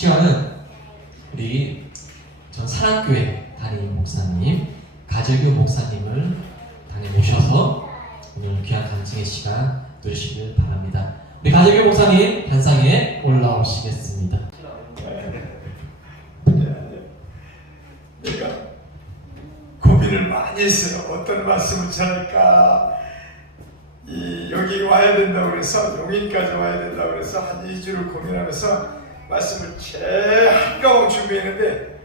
시간은 우리 전 사랑교회 담임 목사님, 가재규 목사님을 당에 모셔서 오늘 귀한 간증의 시간 누리시길 바랍니다. 우리 가재규 목사님 단상에 올라오시겠습니다. 내가 고민을 많이 했어요. 어떤 말씀을 전할까. 여기 와야 된다고 그래서, 용인까지 와야 된다고 그래서 한 2주를 고민하면서 말씀을 제일 한가하고 준비했는데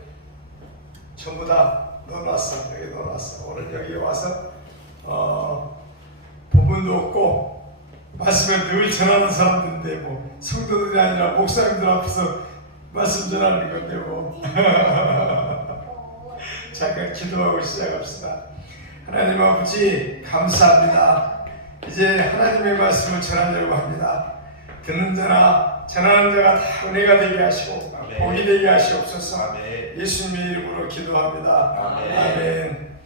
전부 다 넣어놨어. 여기 넣어놨어. 오늘 여기 와서 본문도 없고 말씀을 늘 전하는 사람들인데 뭐 성도들이 아니라 목사님들 앞에서 말씀 전하는 건데 뭐 잠깐 기도하고 시작합시다. 하나님 아버지 감사합니다. 이제 하나님의 말씀을 전하려고 합니다. 듣는 자나 전하는 자가 다 은혜가 되게 하시고 복이 되게 하시옵소서. 예수님의 이름으로 기도합니다. 아멘.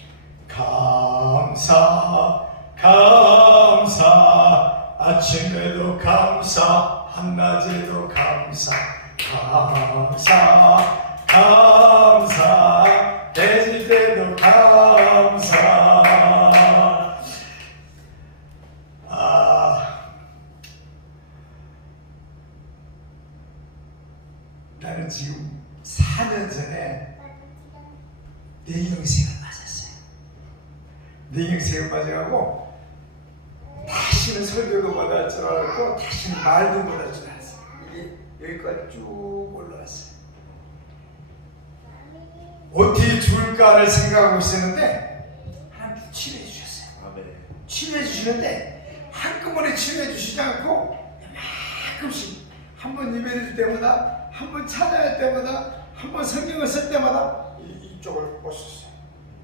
감사 감사 아침에도 감사 한낮에도 감사 감사 감사 깨질 때도 감사. 나는 지금 4년 전에 뇌경색을 맞았어요. 뇌경색을 맞아가고 다시는 설교도 못할 줄 알았고 다시는 말도 못할 줄 알았어요. 이게 여기까지 쭉 올라왔어요. 어떻게 죽을까를 생각하고 있었는데 하나님 치료해 주셨어요. 치료해 주시는데 한꺼번에 치료해 주시지 않고 가끔씩 한 번 예배드릴 때마다, 한 번 찬양할 때마다, 한 번 성경을 쓸 때마다 이쪽을 보셨어요.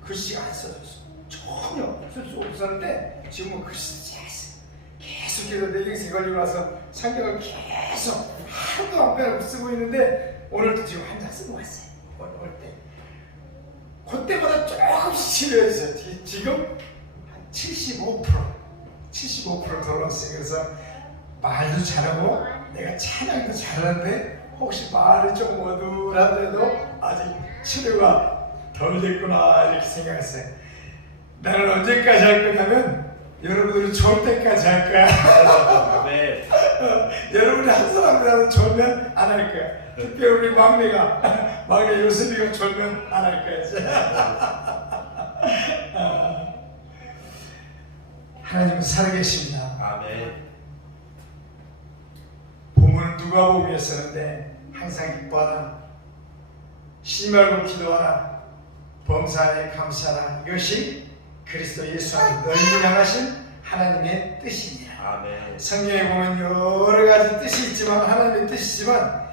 글씨가 안 써졌어. 전혀 쓸 수 없었는데 지금은 글씨 잘했어요. 계속해서 뇌경색 걸리고 나서 성경을 계속 하루도 안 빼고 쓰고 있는데 오늘도 지금 한 장 쓰고 왔어요. 올 때. 그때마다 조금씩 치료해 주세요. 지금 한 75% 돌아왔어요. 그래서 말도 잘하고 내가 찬양도 잘하는데 혹시 말이 좀 어두하더라도 아직 치료가 덜 됐구나 이렇게 생각했어요. 나는 언제까지 할 거냐면 여러분들이 좋을 때까지 할 거야. 네. 여러분이 한 사람이라도 졸면 안 할 거야. 특별히 우리 막내 요셉이가 졸면 안 할 거야. 하나님은 살아계십니다. 아멘. 본문은 누가복음에 쓰는데 항상 기뻐하라, 쉬지 말고 기도하라, 범사에 감사하라. 이것이 그리스도 예수 안에 너희를 향하신 하나님의 뜻이니라. 아멘. 성경에 보면 여러 가지 뜻이 있지만 하나님의 뜻이지만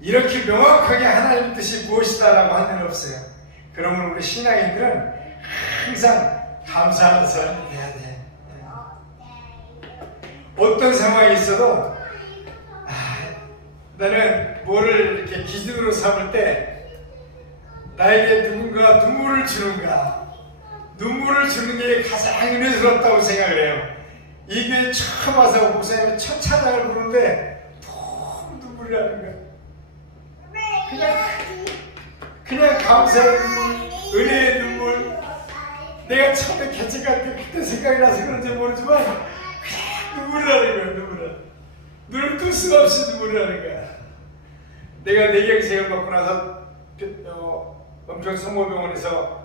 이렇게 명확하게 하나님의 뜻이 무엇이다라고 하는 일은 없어요. 그러면 우리 신앙인들은 항상 감사하는 사람이 돼야 돼. 어떤 상황이 있어도 나는 뭐를 이렇게 기준으로 삼을 때 나에게 누군가 눈물을 주는가, 눈물을 주는 게 가장 은혜스럽다고 생각을 해요. 이 교회 처음 와서 목사님이 첫 찬양을 부르는데 너무 눈물이 나는 거야. 그냥 감사의 눈물, 은혜의 눈물. 내가 처음에 개척할 때 그때 생각이 나서 그런지 모르지만 그냥 눈물이 나는 거야. 눈을 뜰 수가 없이 눈물이 나는 거야. 내가 뇌경색을 받고 나서 은평성모병원에서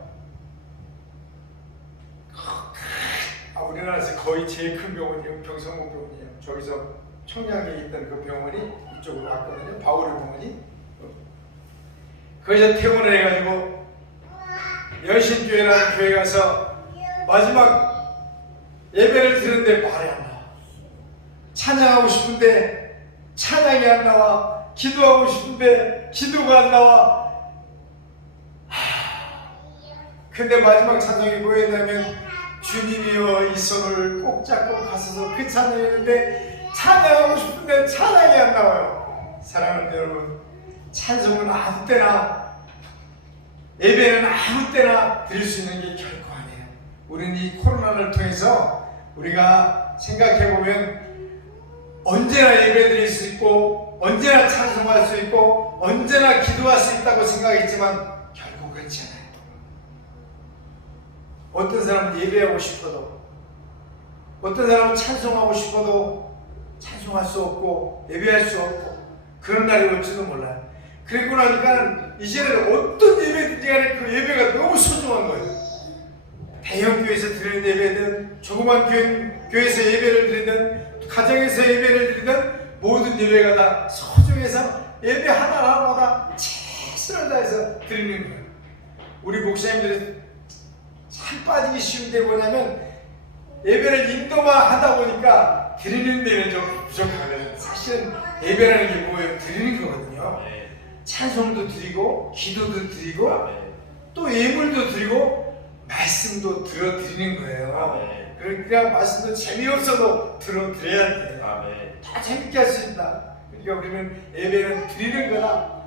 우리나라에서 거의 제일 큰 병원이 은평성모병원이에요. 저기서 청량리에 있던 그 병원이 이쪽으로 왔거든요. 바울의 병원이. 거기서 퇴원을 해가지고 열심교회라는 교회 가서 마지막 예배를 드는데 말이 안 나와. 찬양하고 싶은데 찬양이 안 나와. 기도하고 싶은데 기도가 안 나와. 근데 마지막 찬양이 뭐였냐면 주님이여 이 손을 꼭 잡고 가서서 그 찬양이었는데 찬양하고 싶은데 찬양이 안 나와요. 사랑하는 여러분, 찬송은 아무 때나, 예배는 아무 때나 드릴 수 있는 게 결코 아니에요. 우리는 이 코로나를 통해서 우리가 생각해보면 언제나 예배 드릴 수 있고 언제나 찬송할 수 있고 언제나 기도할 수 있다고 생각했지만 결국 그렇지 않아요. 어떤 사람은 예배하고 싶어도, 어떤 사람은 찬송하고 싶어도 찬송할 수 없고 예배할 수 없고 그런 날이 올지도 몰라요. 그리고 나니까 이제는 어떤 예배든지 간에 그 예배가 너무 소중한 거예요. 대형 교회에서 드리는 예배든 조그만 교회에서 예배를 드리든 가정에서 예배를 드리든 모든 예배가 다 소중해서 예배 하나하나마다 최선을 다해서 드리는 거예요. 우리 목사님들이 참 빠지기 쉬운 게 뭐냐면 예배를 인도만 하다 보니까 드리는 데는 좀 부족하거든요. 사실은 예배라는 게 뭐예요? 드리는 거거든요. 찬송도 드리고 기도도 드리고 또 예물도 드리고 말씀도 들어드리는 거예요. 그러니까 말씀도 재미없어도 들어드려야 돼. 다 재밌게 할 수 있다. 그러니까 우리는 예배는 드리는 거다.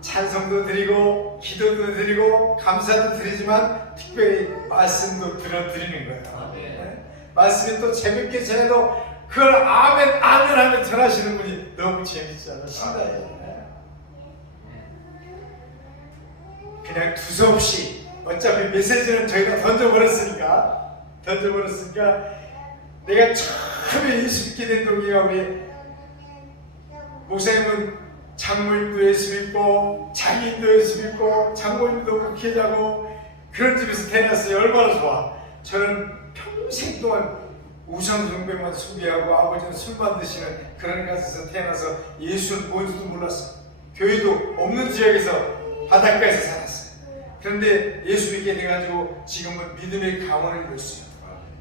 찬송도 드리고 기도도 드리고 감사도 드리지만 특별히 말씀도 들어드리는 거예요. 네? 말씀이 또 재밌게 전해도 그걸 아멘 아멘 하면 전하시는 분이 너무 재밌잖아. 신나요. 그냥 두서없이 어차피 메시지는 저희가 던져버렸으니까 내가 처음에 예수 믿게 된 동기가 우리 목사님은 장모님도 예수 믿고 장인도 예수 믿고 장모님도 목회자고 그런 집에서 태어났어요. 얼마나 좋아. 저는 평생 동안 우상 숭배만 숭배하고 아버지는 술만 드시는 그런 가정에서 태어나서 예수는 뭔지도 몰랐어. 교회도 없는 지역에서 바닷가에서 살았어요. 그런데 예수 믿게 돼가지고 지금은 믿음의 강원을 이뤘어요.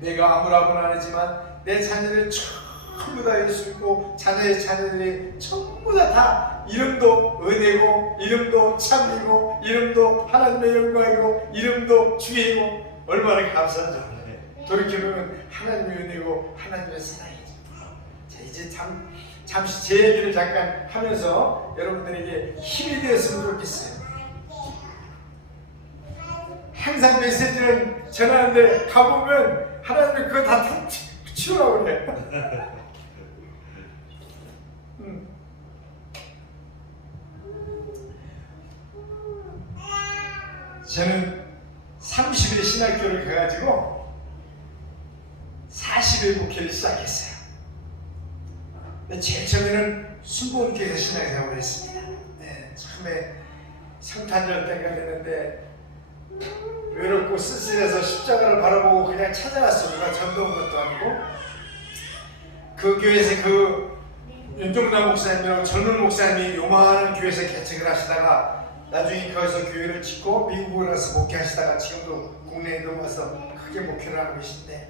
내가 아무라고는 안 하지만 내 자녀들 전부 다 예수 믿고 자녀의 자녀들이 전부 다 이름도 은혜고 이름도 참이고 이름도 하나님의 영광이고 이름도 주이고 얼마나 감사하죠. 돌이켜보면 하나님의 은혜고 하나님의 사랑이죠. 자, 이제 잠시 제 얘기를 잠깐 하면서 여러분들에게 힘이 되었으면 좋겠어요. 항상 메시지는 전하는데 가보면 하나님이 그거 다 치우라고 그래. 저는 30일 신학교를 가가지고 40일 목회를 시작했어요. 근데 제일 처음에는 순복음교회에서 신학생활을 했습니다. 네, 처음에 성탄절 때가 되는데 외롭고 쓸쓸해서 십자가를 바라보고 그냥 찾아갔어요. 누가 전도온 것도 아니고. 그 교회에서 그 윤종남 목사님이라고 젊은 목사님이 요만한 교회에서 개척을 하시다가 나중에 거기서 교회를 짓고 미국으로 가서 목회하시다가 지금도 국내에 넘어와서 크게 목회를 하고 계신데,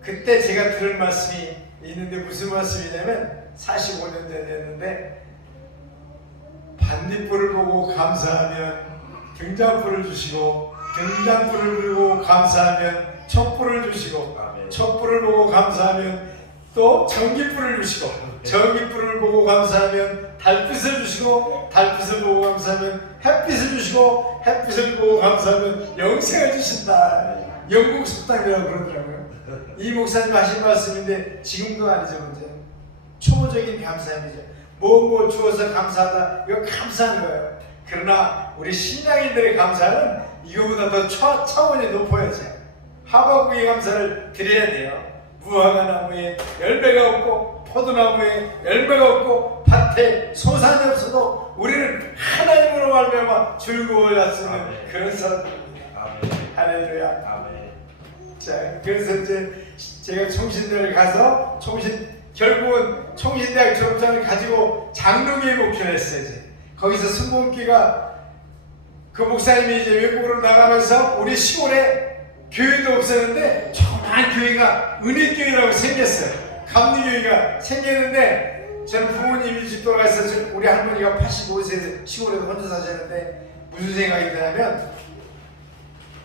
그때 제가 들은 말씀이 있는데 무슨 말씀이냐면 45년 전이었는데, 반딧불을 보고 감사하면 등잔불을 주시고 등잔불을 보고 감사하면 촛불을 주시고 촛불을 보고 감사하면 또 전깃불을 주시고 전깃불을 보고 감사하면 달빛을 주시고 달빛을 보고 감사하면 햇빛을 주시고 햇빛을 보고 감사하면 영생을 주신다. 영국 속담이라고 그러더라고요. 이 목사님 하신 말씀인데 지금도 아니죠. 문제는 초보적인 감사함이죠. 뭐 주어서 감사하다, 이거 감사한 거예요. 그러나 우리 신앙인들의 감사는 이거보다 더 차원이 높아야죠. 하박국의 감사를 드려야 돼요. 무화과 나무에 열매가 없고 포도나무에 열매가 없고 밭에 소산이 없어도 우리는 하나님으로 말미암아 즐거워졌으면 그런 사람들입니다. 할렐루야. 자, 그래서 이제 제가 총신대를 가서 결국은 총신대학 졸업장을 가지고 장로교회 목회를 했어요. 이제. 거기서 순복음교회가 그 목사님이 이제 외국으로 나가면서 우리 시골에 교회도 없었는데 조그만 교회가 은혜교회라고 생겼어요. 감리교회가 생겼는데 저는 부모님이 집 돌아가서 우리 할머니가 85세 시골에서 혼자 사셨는데 무슨 생각이 드냐면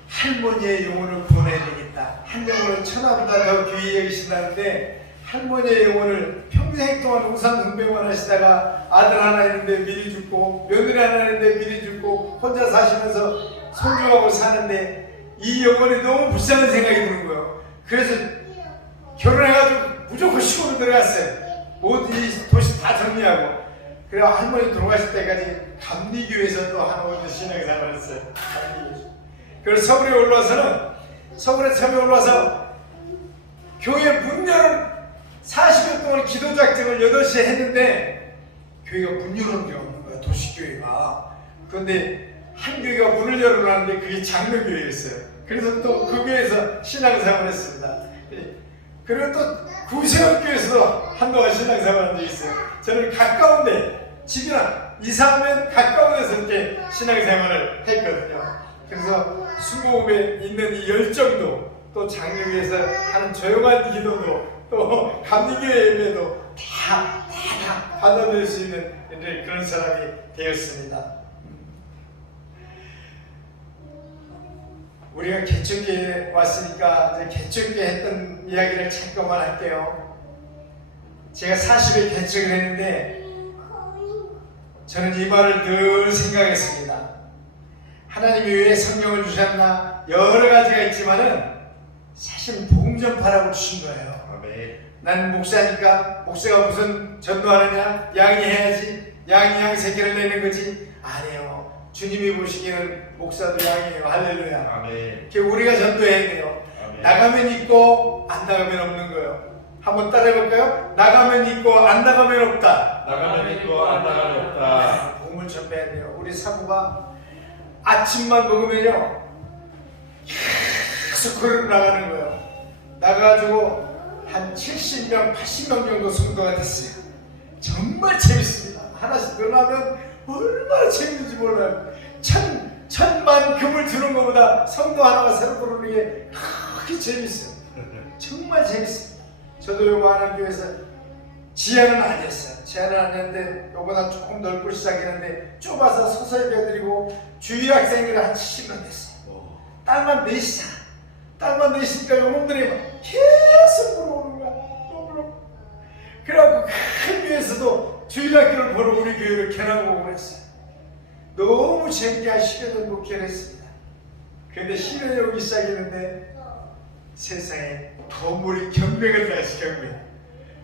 할머니의 영혼을 보내야 되겠다. 한 영혼을 천하보다 더 귀히 여기신다는데 할머니의 영혼을 평생 동안 우상 숭배만 하시다가 아들 하나 있는데 미리 죽고 며느리 하나 있는데 미리 죽고 혼자 사시면서 손주하고 사는데 이 영혼이 너무 불쌍한 생각이 드는 거예요. 그래서 결혼해가지고 무조건 시골로 들어갔어요. 모두 이 도시 다 정리하고 그리고 할머니 돌아가실 때까지 감리교회에서 또 한 5년 신앙생활을 했어요. 감리교회. 그래서 서울에 올라와서는 서울에 처음에 올라와서 교회 문 열은 40년 동안 기도 작정을 8시에 했는데 교회가 문 열어놓은 게 없는 거야. 도시교회가. 그런데 한 교회가 문을 열어놨는데 그게 장로교회였어요. 그래서 또 그 교회에서 신앙생활을 했습니다. 그리고 또 구세원교회에서도 한동안 신앙생활을 한 적이 있어요. 저는 가까운데 집이나 이사하면 가까운 데서 이렇게 신앙생활을 했거든요. 그래서 수고음에 있는 이 열정도 또 장로교회에서 하는 조용한 기도도 또 감리교회 예배도 다 받아들일 수 있는 그런 사람이 되었습니다. 우리가 개척교회에 왔으니까 이제 개척교회 했던 이야기를 잠깐만 할게요. 제가 40에 개척을 했는데 저는 이 말을 늘 생각했습니다. 하나님이 왜 성경을 주셨나 여러 가지가 있지만은 사실 복음 전파라고 주신 거예요. 나는 목사니까 목사가 무슨 전도하느냐? 양이 해야지. 양이 새끼를 내는 거지. 아니에요. 주님이 보시기에는 목사도 양이에요. 할렐루야. 아멘. 우리가 전도해야 돼요. 아멘. 나가면 있고 안 나가면 없는 거예요. 한번 따라해볼까요? 나가면 있고 안 나가면 없다. 나가면 있고 안 나가면 없다. 복음을 전해야 돼요. 우리 사부가 아침만 먹으면요 계속 걸어 나가는 거예요. 나가가지고 한 70명, 80명 정도 성도가 됐어요. 정말 재밌습니다. 하나씩 늘어나면 얼마나 재밌는지 몰라요. 천만 금을 주는 것보다 성도 하나가 새로 들어오는 게 그렇게 재밌어요. 정말 재밌습니다. 저도 요거 하는 교회에서 지하는 아니었어요. 지하는 아니었는데 요보다 조금 넓고 시작했는데 좁아서 서서히 배워드리고 주일 학생들이 한 70명 됐어요. 딸만 넷이잖아. 딸만 넷이니까 요놈들이 막 계속 물어오는 거야. 너무 그래갖고 큰 교회에서도 주일학교를 보러 우리 교회를 개나고 그랬어요. 너무 재밌게 한 10여 년 목회를 했습니다. 그런데 10여 년 오기 시작했는데 세상에 건물이 경매를 당했어.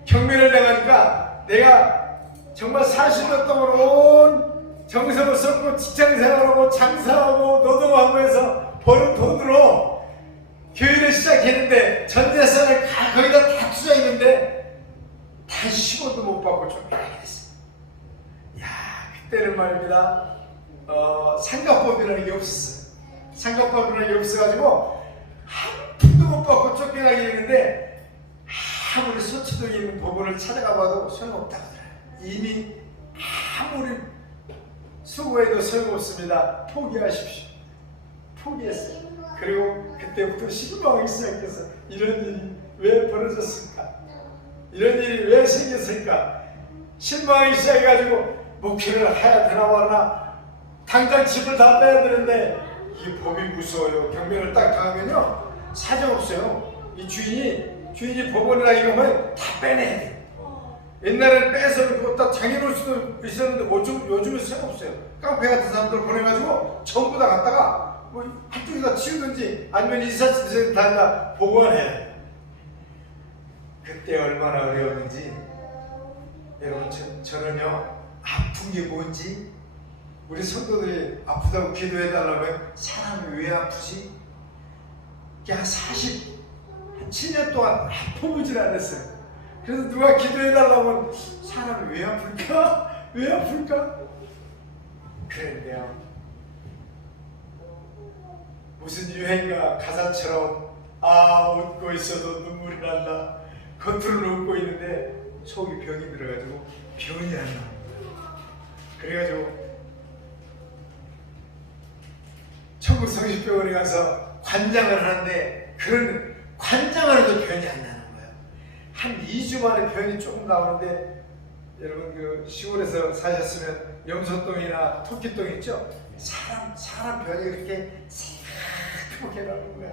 경매를 당하니까 내가 정말 40년 동안 온 정성을 쏟고 직장생활하고 장사하고 노동하고 해서 버는 돈으로 교회를 시작했는데 전 재산을 거기다 다 투자했는데 단 10원도 못 받고 쫓겨나게 됐어요. 야, 그때는 말입니다. 상가법이라는 게 없었어요. 상가법이라는 게 없어가지고 한 푼도 못 받고 쫓겨나게 됐는데 아무리 서초동에 있는 법원을 찾아가봐도 소용없다고 하더라고요. 이미 아무리 수고해도 소용없습니다. 포기하십시오. 포기했어요. 그리고 그때부터 실망하기 시작해서 이런 일이 왜 벌어졌을까? 이런 일이 왜 생겼을까? 실망하기 시작해가지고 목회를 해야 되나 말나 당장 집을 다 빼야 되는데 이 법이 무서워요. 경매를 딱 당하면요 사정없어요. 이 주인이 법원이라 이러면 다 빼내야 돼. 옛날에는 빼서 그거 딱 장해놓을 수도 있었는데 요즘은 소용없어요. 깡패 같은 사람들 보내가지고 전부 다 갖다가 뭐 한쪽에다 치우든지 아니면 인사치든지 다 보관해야 돼. 그때 얼마나 어려웠는지 여러분 저는요 아픈 게 뭔지 우리 성도들이 아프다고 기도해달라면 사람이 왜 아프지? 한 7년 동안 아파보질 않았어요. 그래서 누가 기도해달라면 사람이 왜 아플까? 왜 아플까? 그랬는데요 무슨 유행가 가사처럼 웃고 있어도 눈물이 난다. 겉으로는 웃고 있는데 속이 병이 들어가지고 병이 안 나옵니다. 그래가지고 천국 성심병원에 가서 관장을 하는데 그런 관장을 해도 변이 안 나는 거예요. 한 2주 만에 변이 조금 나오는데 여러분 그 시골에서 사셨으면 염소똥이나 토끼똥 있죠? 사람 변이 그렇게 새카맣게 나오는 거야.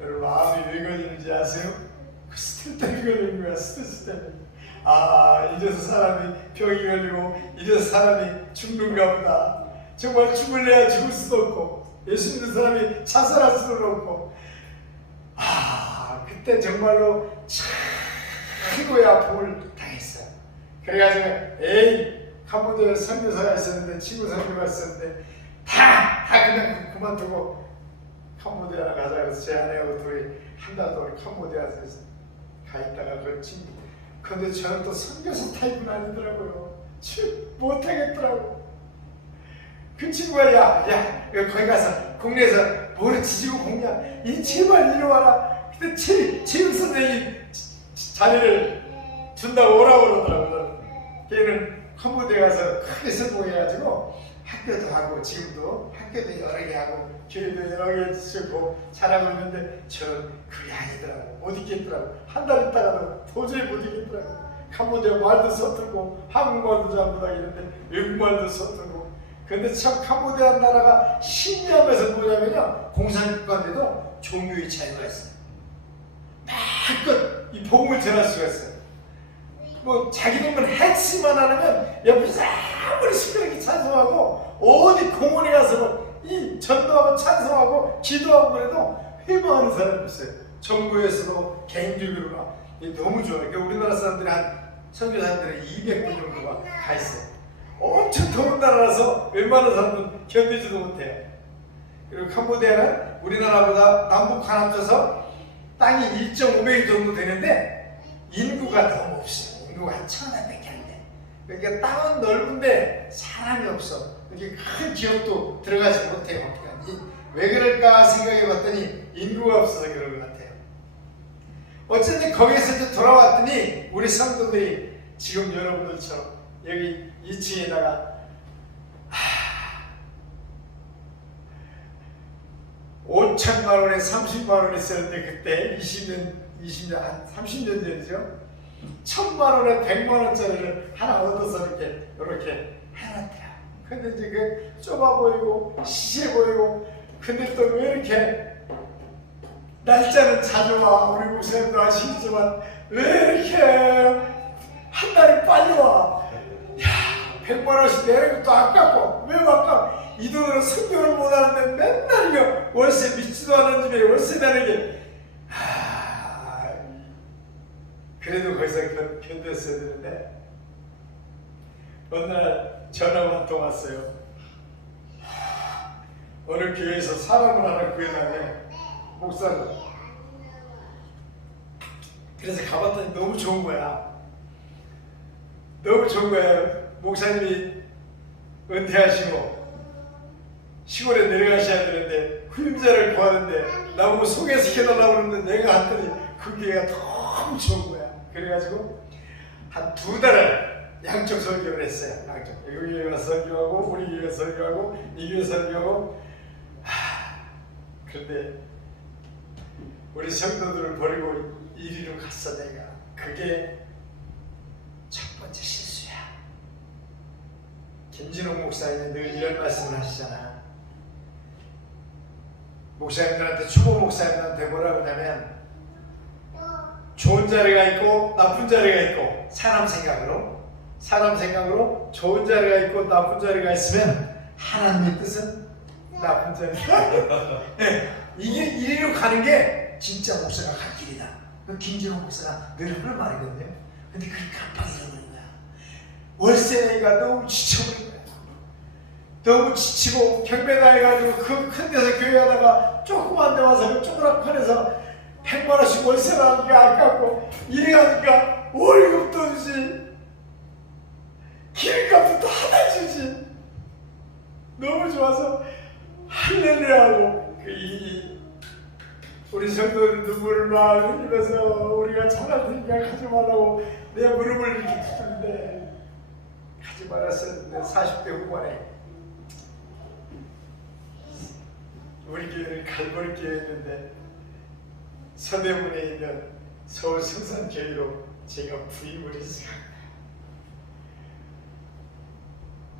여러분 마음이 왜 걸리는지 아세요? 그 스트레스 때문에 걸리는 거야. 스트레스 때문에. 이래서 사람이 병이 걸리고 이래서 사람이 죽는가 보다. 정말 죽을래야 죽을 수도 없고 예수 믿는 사람이 자살할 수도 없고 그때 정말로 최고의 아픔을 당했어요. 그래가지고 에이 캄보디아에 선교사가 있었는데 친구 선교가 있었는데 다 그냥 그만두고 캄보디아 가자 그래서 제 아내하고 둘이 한 달 동안 캄보디아에서 가 있다가 그 친구 근데 저는 또 선교사 타입은 아니더라고요. 못하겠더라고. 그 친구가 야 거기 가서 국내에서 뭐를 지지고 공냐 이 제발 이리 와라. 근데 체육 선생님 자리를 준다고 오라고 그러더라고요. 걔는 캄보디아 가서 크게 성공해가지고 학교도 하고 지금도 학교도 여러 개 하고 교회도 여러 개 쓰고 잘하고 있는데 저는 그게 아니더라고. 못 있겠더라고. 한 달 있다가도 도저히 못 있겠더라고. 캄보디아 말도 서툴고 한국말도 잘 못하겠는데 외국말도 서툴고 근데 참 캄보디아 나라가 신기하면서 뭐냐면요 공산국가인데도 종교의 차이가 있어요. 마음껏 이 복음을 전할 수가 있어요. 뭐 자기 동네 핵심만 안 하면 옆에서 아무리 시끄럽게 찬송하고 어디 공원에 가서 이 전도하고 찬송하고 기도하고 그래도 회방하는 사람이 있어요. 정부에서도 개인적으로나 너무 좋아요. 그러니까 우리나라 사람들이 한 선교사님들이 200분 정도가 가 있어요. 엄청 더운 나라라서 웬만한 사람은 견디지도 못해요. 그리고 캄보디아는 우리나라보다 남북한 합쳐서 땅이 1.5배 정도 되는데 인구가 너무 없어요. 인구가 한 1,000밖에 안 돼. 그러니까 땅은 넓은데 사람이 없어. 이렇게 큰 기업도 들어가지 못해요. 왜 그럴까 생각해 봤더니 인구가 없어서 그런 것 같아요. 어쨌든 거기에서 이제 돌아왔더니 우리 성도들이 지금 여러분들처럼 여기 2층에다가 5천만 원에 30만 원이 있었는데 그때 20년 한 30년 전이죠. 1,000만 원에 100만 원짜리를 하나 얻어서 이렇게 해놨더라. 근데 이제 그 좁아 보이고 시시해 보이고 근데 또 왜 이렇게 날짜는 자주 와. 우리 목사님도 아시겠지만 왜 이렇게 한 달이 빨리 와. 야 100만 원씩 내는 것도 아깝고 왜 아까워. 이 돈으로 성경을 못하는데 맨날 이거 월세 믿지도 않는 집에 월세 내는 게 그래도 거기서 견뎠어야 되는데 어느 날 전화가 한 통 왔어요. 어느 교회에서 사람을 하나 구해달래. 목사님. 그래서 가봤더니 너무 좋은 거야. 너무 좋은 거야. 목사님이 은퇴하시고 시골에 내려가셔야 되는데 후임자를 구하는데 나보고 소개시켜달라고 그러는데 내가 했더니 그 교회가 너무 좋은 거야. 그래가지고 한 2달을 양쪽 설교를 했어요. 양쪽. 여기 교회가 설교하고 우리 교회가 설교하고 이 교회 설교하고 그런데 우리 성도들을 버리고 이리로 갔어 내가. 그게 첫 번째 실수야. 김진홍 목사님이 늘 이런 말씀을 하시잖아. 목사님들한테 초보 목사님들한테 뭐라고 하냐면 좋은 자리가 있고 나쁜 자리가 있고 사람 생각으로 좋은 자리가 있고 나쁜 자리가 있으면 하나님의 뜻은 나쁜 자리가 이게 이리로 가는 게 진짜 목사가 갈 길이다. 그 김진홍 목사가 늘 하는 말이거든요. 근데 그게 깜빡 잊어버린 거야. 월세가 너무 지쳐버린 거야. 너무 지치고 경배당해가지고 그 큰 데서 교회하다가 조그만 데 와서 조그맣게 해서 100만 원씩 월세를 하니까 아깝고 이래 가니까 월급도 주지 기름값도 다 하나 주지. 너무 좋아서 할렐루야하고 우리 성도들 눈물을 막 흘리면서 우리가 잘할 테니까 가지 말라고 내 무릎을 이렇게 푸는데 가지 말았었는데 40대 후반에 우리 교회는 갈보리 교회였는데 서대문에 있는 서울 성산교회로 제가 부임을 했어요.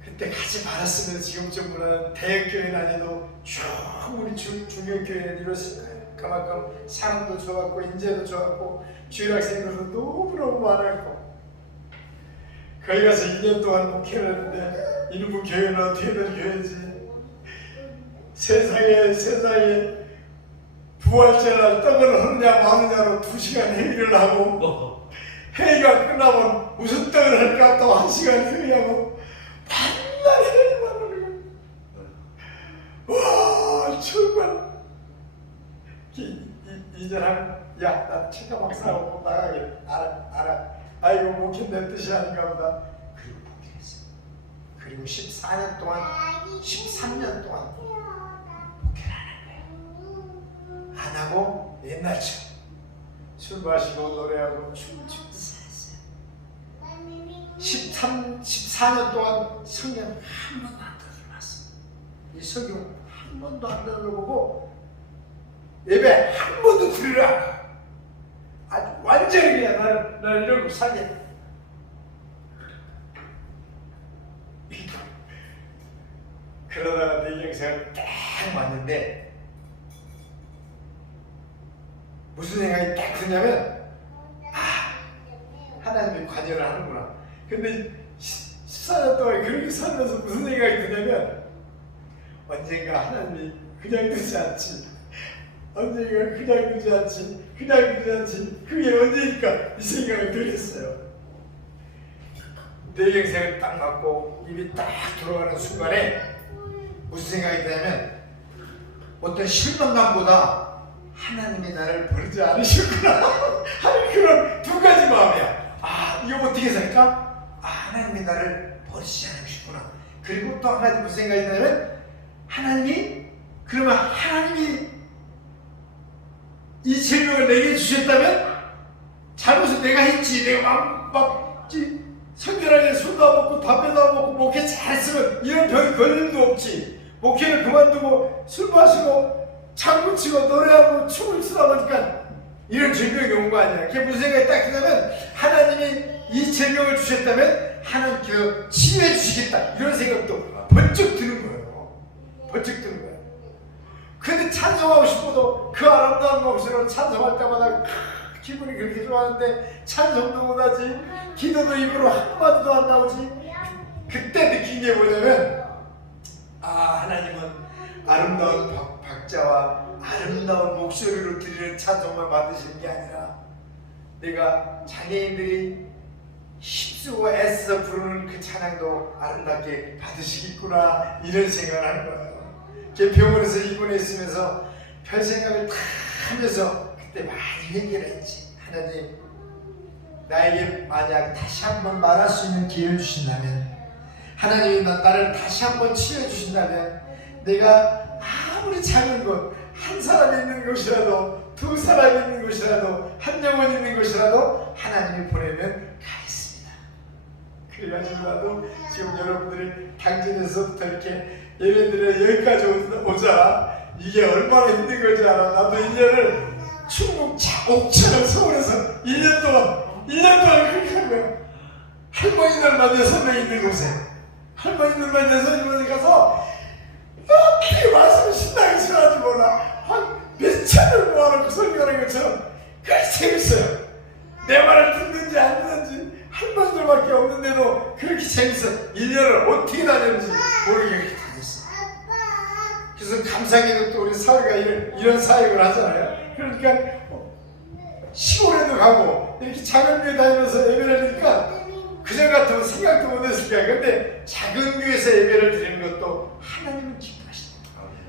그때 가지 말았으면 지금쯤은 대학교회는 아니도 충분히 중형교회는 이뤘을 거예요. 그만큼 사람도 좋았고 인재도 좋았고 주일학생들도 너무너무 많았고 거기 가서 2년 동안 목회를 했는데 이놈의 교회는 어떻게 된 교회지. 세상에 부활절날 떡을 하느냐 마느냐로 2시간 회의를 하고 회의가 끝나면 무슨 떡을 할까 또 1시간 회의하고 반날 회의만 하는 거야. 와 정말 이제는 야나 체가 박사하고 나가게 알아 아이고 목회 내 뜻이 아닌가 보다. 그리고 포기했어. 그리고 14년 동안 13년 동안 목회를 안 하고 옛날처럼 술 마시고 노래하고 춤을 추고 살았어요. 14년 동안 성경 한 번도 안 들어봤어. 이 성경 한 번도 안 들어보고 예배 한 번도 들으라. 아주 완전히 그냥 나를 이러고 살게. 그러다가 내 인생을 딱 왔는데 무슨 생각이 딱 드냐면 하나님이 관여를 하는구나. 근데 14년 동안 그렇게 살면서 무슨 생각이 드냐면 언젠가 하나님이 그냥 두지 않지. 언젠가 그냥 두지 않지. 그냥 두지 않지. 그게 언제니까 이 생각을 들었어요. 내 인생을 딱 맞고 입이 딱 들어가는 순간에 무슨 생각이 드냐면 어떤 실망감보다 하나님이 나를 버리지 않으셨구나 하는 그런 두 가지 마음이야. 이거 어떻게 살까? 하나님이 나를 버리지 않으셨구나. 그리고 또 한 가지 무슨 생각이 드냐면 그러면 하나님이 이 질명을 내게 주셨다면 잘못은 내가 했지. 내가 막 성결하게 술도 안 먹고 담배도 안 먹고 목회 잘했으면 이런 병이 걸릴 일도 없지. 목회를 그만두고 술 마시고 장구 치고 노래하고 춤을 추다 보니까 이런 질병이 온 거 아니야. 그게 무슨 생각이 딱 드냐면 하나님이 이 질병을 주셨다면 하나님께서 치유해 주시겠다. 이런 생각도 번쩍 드는 거예요. 번쩍 드는 거예요. 근데 찬송하고 싶어도 그 아름다운 목소리로 찬송할 때마다 기분이 그렇게 좋아하는데 찬송도 못하지. 기도도 입으로 한마디도 안 나오지. 그때 느낀 게 뭐냐면 하나님은 아름다운 박자와 아름다운 목소리로 드리는 찬송만 받으시는 게 아니라 내가 장애인들이 힘쓰고 애써 부르는 그 찬양도 아름답게 받으시겠구나 이런 생각을 하는 거예요. 제 병원에서 입원해 있으면서 별 생각을 다 하면서 그때 많이 회개를 했지. 하나님 나에게 만약 다시 한번 말할 수 있는 기회를 주신다면 하나님이 나를 다시 한번 치유해 주신다면 내가 아무리 작은 것 한 사람이 있는 곳이라도 두 사람이 있는 곳이라도 한 영혼 있는 곳이라도 하나님이 보내면 가겠습니다. 그래가지고 나도 지금 여러분들이 당진에서부터 이렇게 예배드려 여기까지 오자 이게 얼마나 힘든 건지 알아. 나도 1년을 충북 옥천을 서울에서 1년 동안 그렇게 한 거야. 할머니들만 6명 있는 곳에 할머니들만 6명이 가서 이렇게 말씀을 신나게 전하지 몰라. 한 몇 천을 모아놓고 설교하는 것처럼 그렇게 재밌어요. 내 말을 듣는지 안 듣는지 할머니들밖에 없는데도 그렇게 재밌어. 1년을 어떻게 다녔는지 모르게 그렇게 다녔어. 그래서 감사하게도 또 우리 사회가 이런 사역을 하잖아요. 그러니까 시골에도 가고 이렇게 작은 교회 다니면서 예배를 하니까 그전 같으면 생각도 못했을 거야. 근데 작은 교회에서 예배를 드리는 것도 하나님은 기뻐하시다.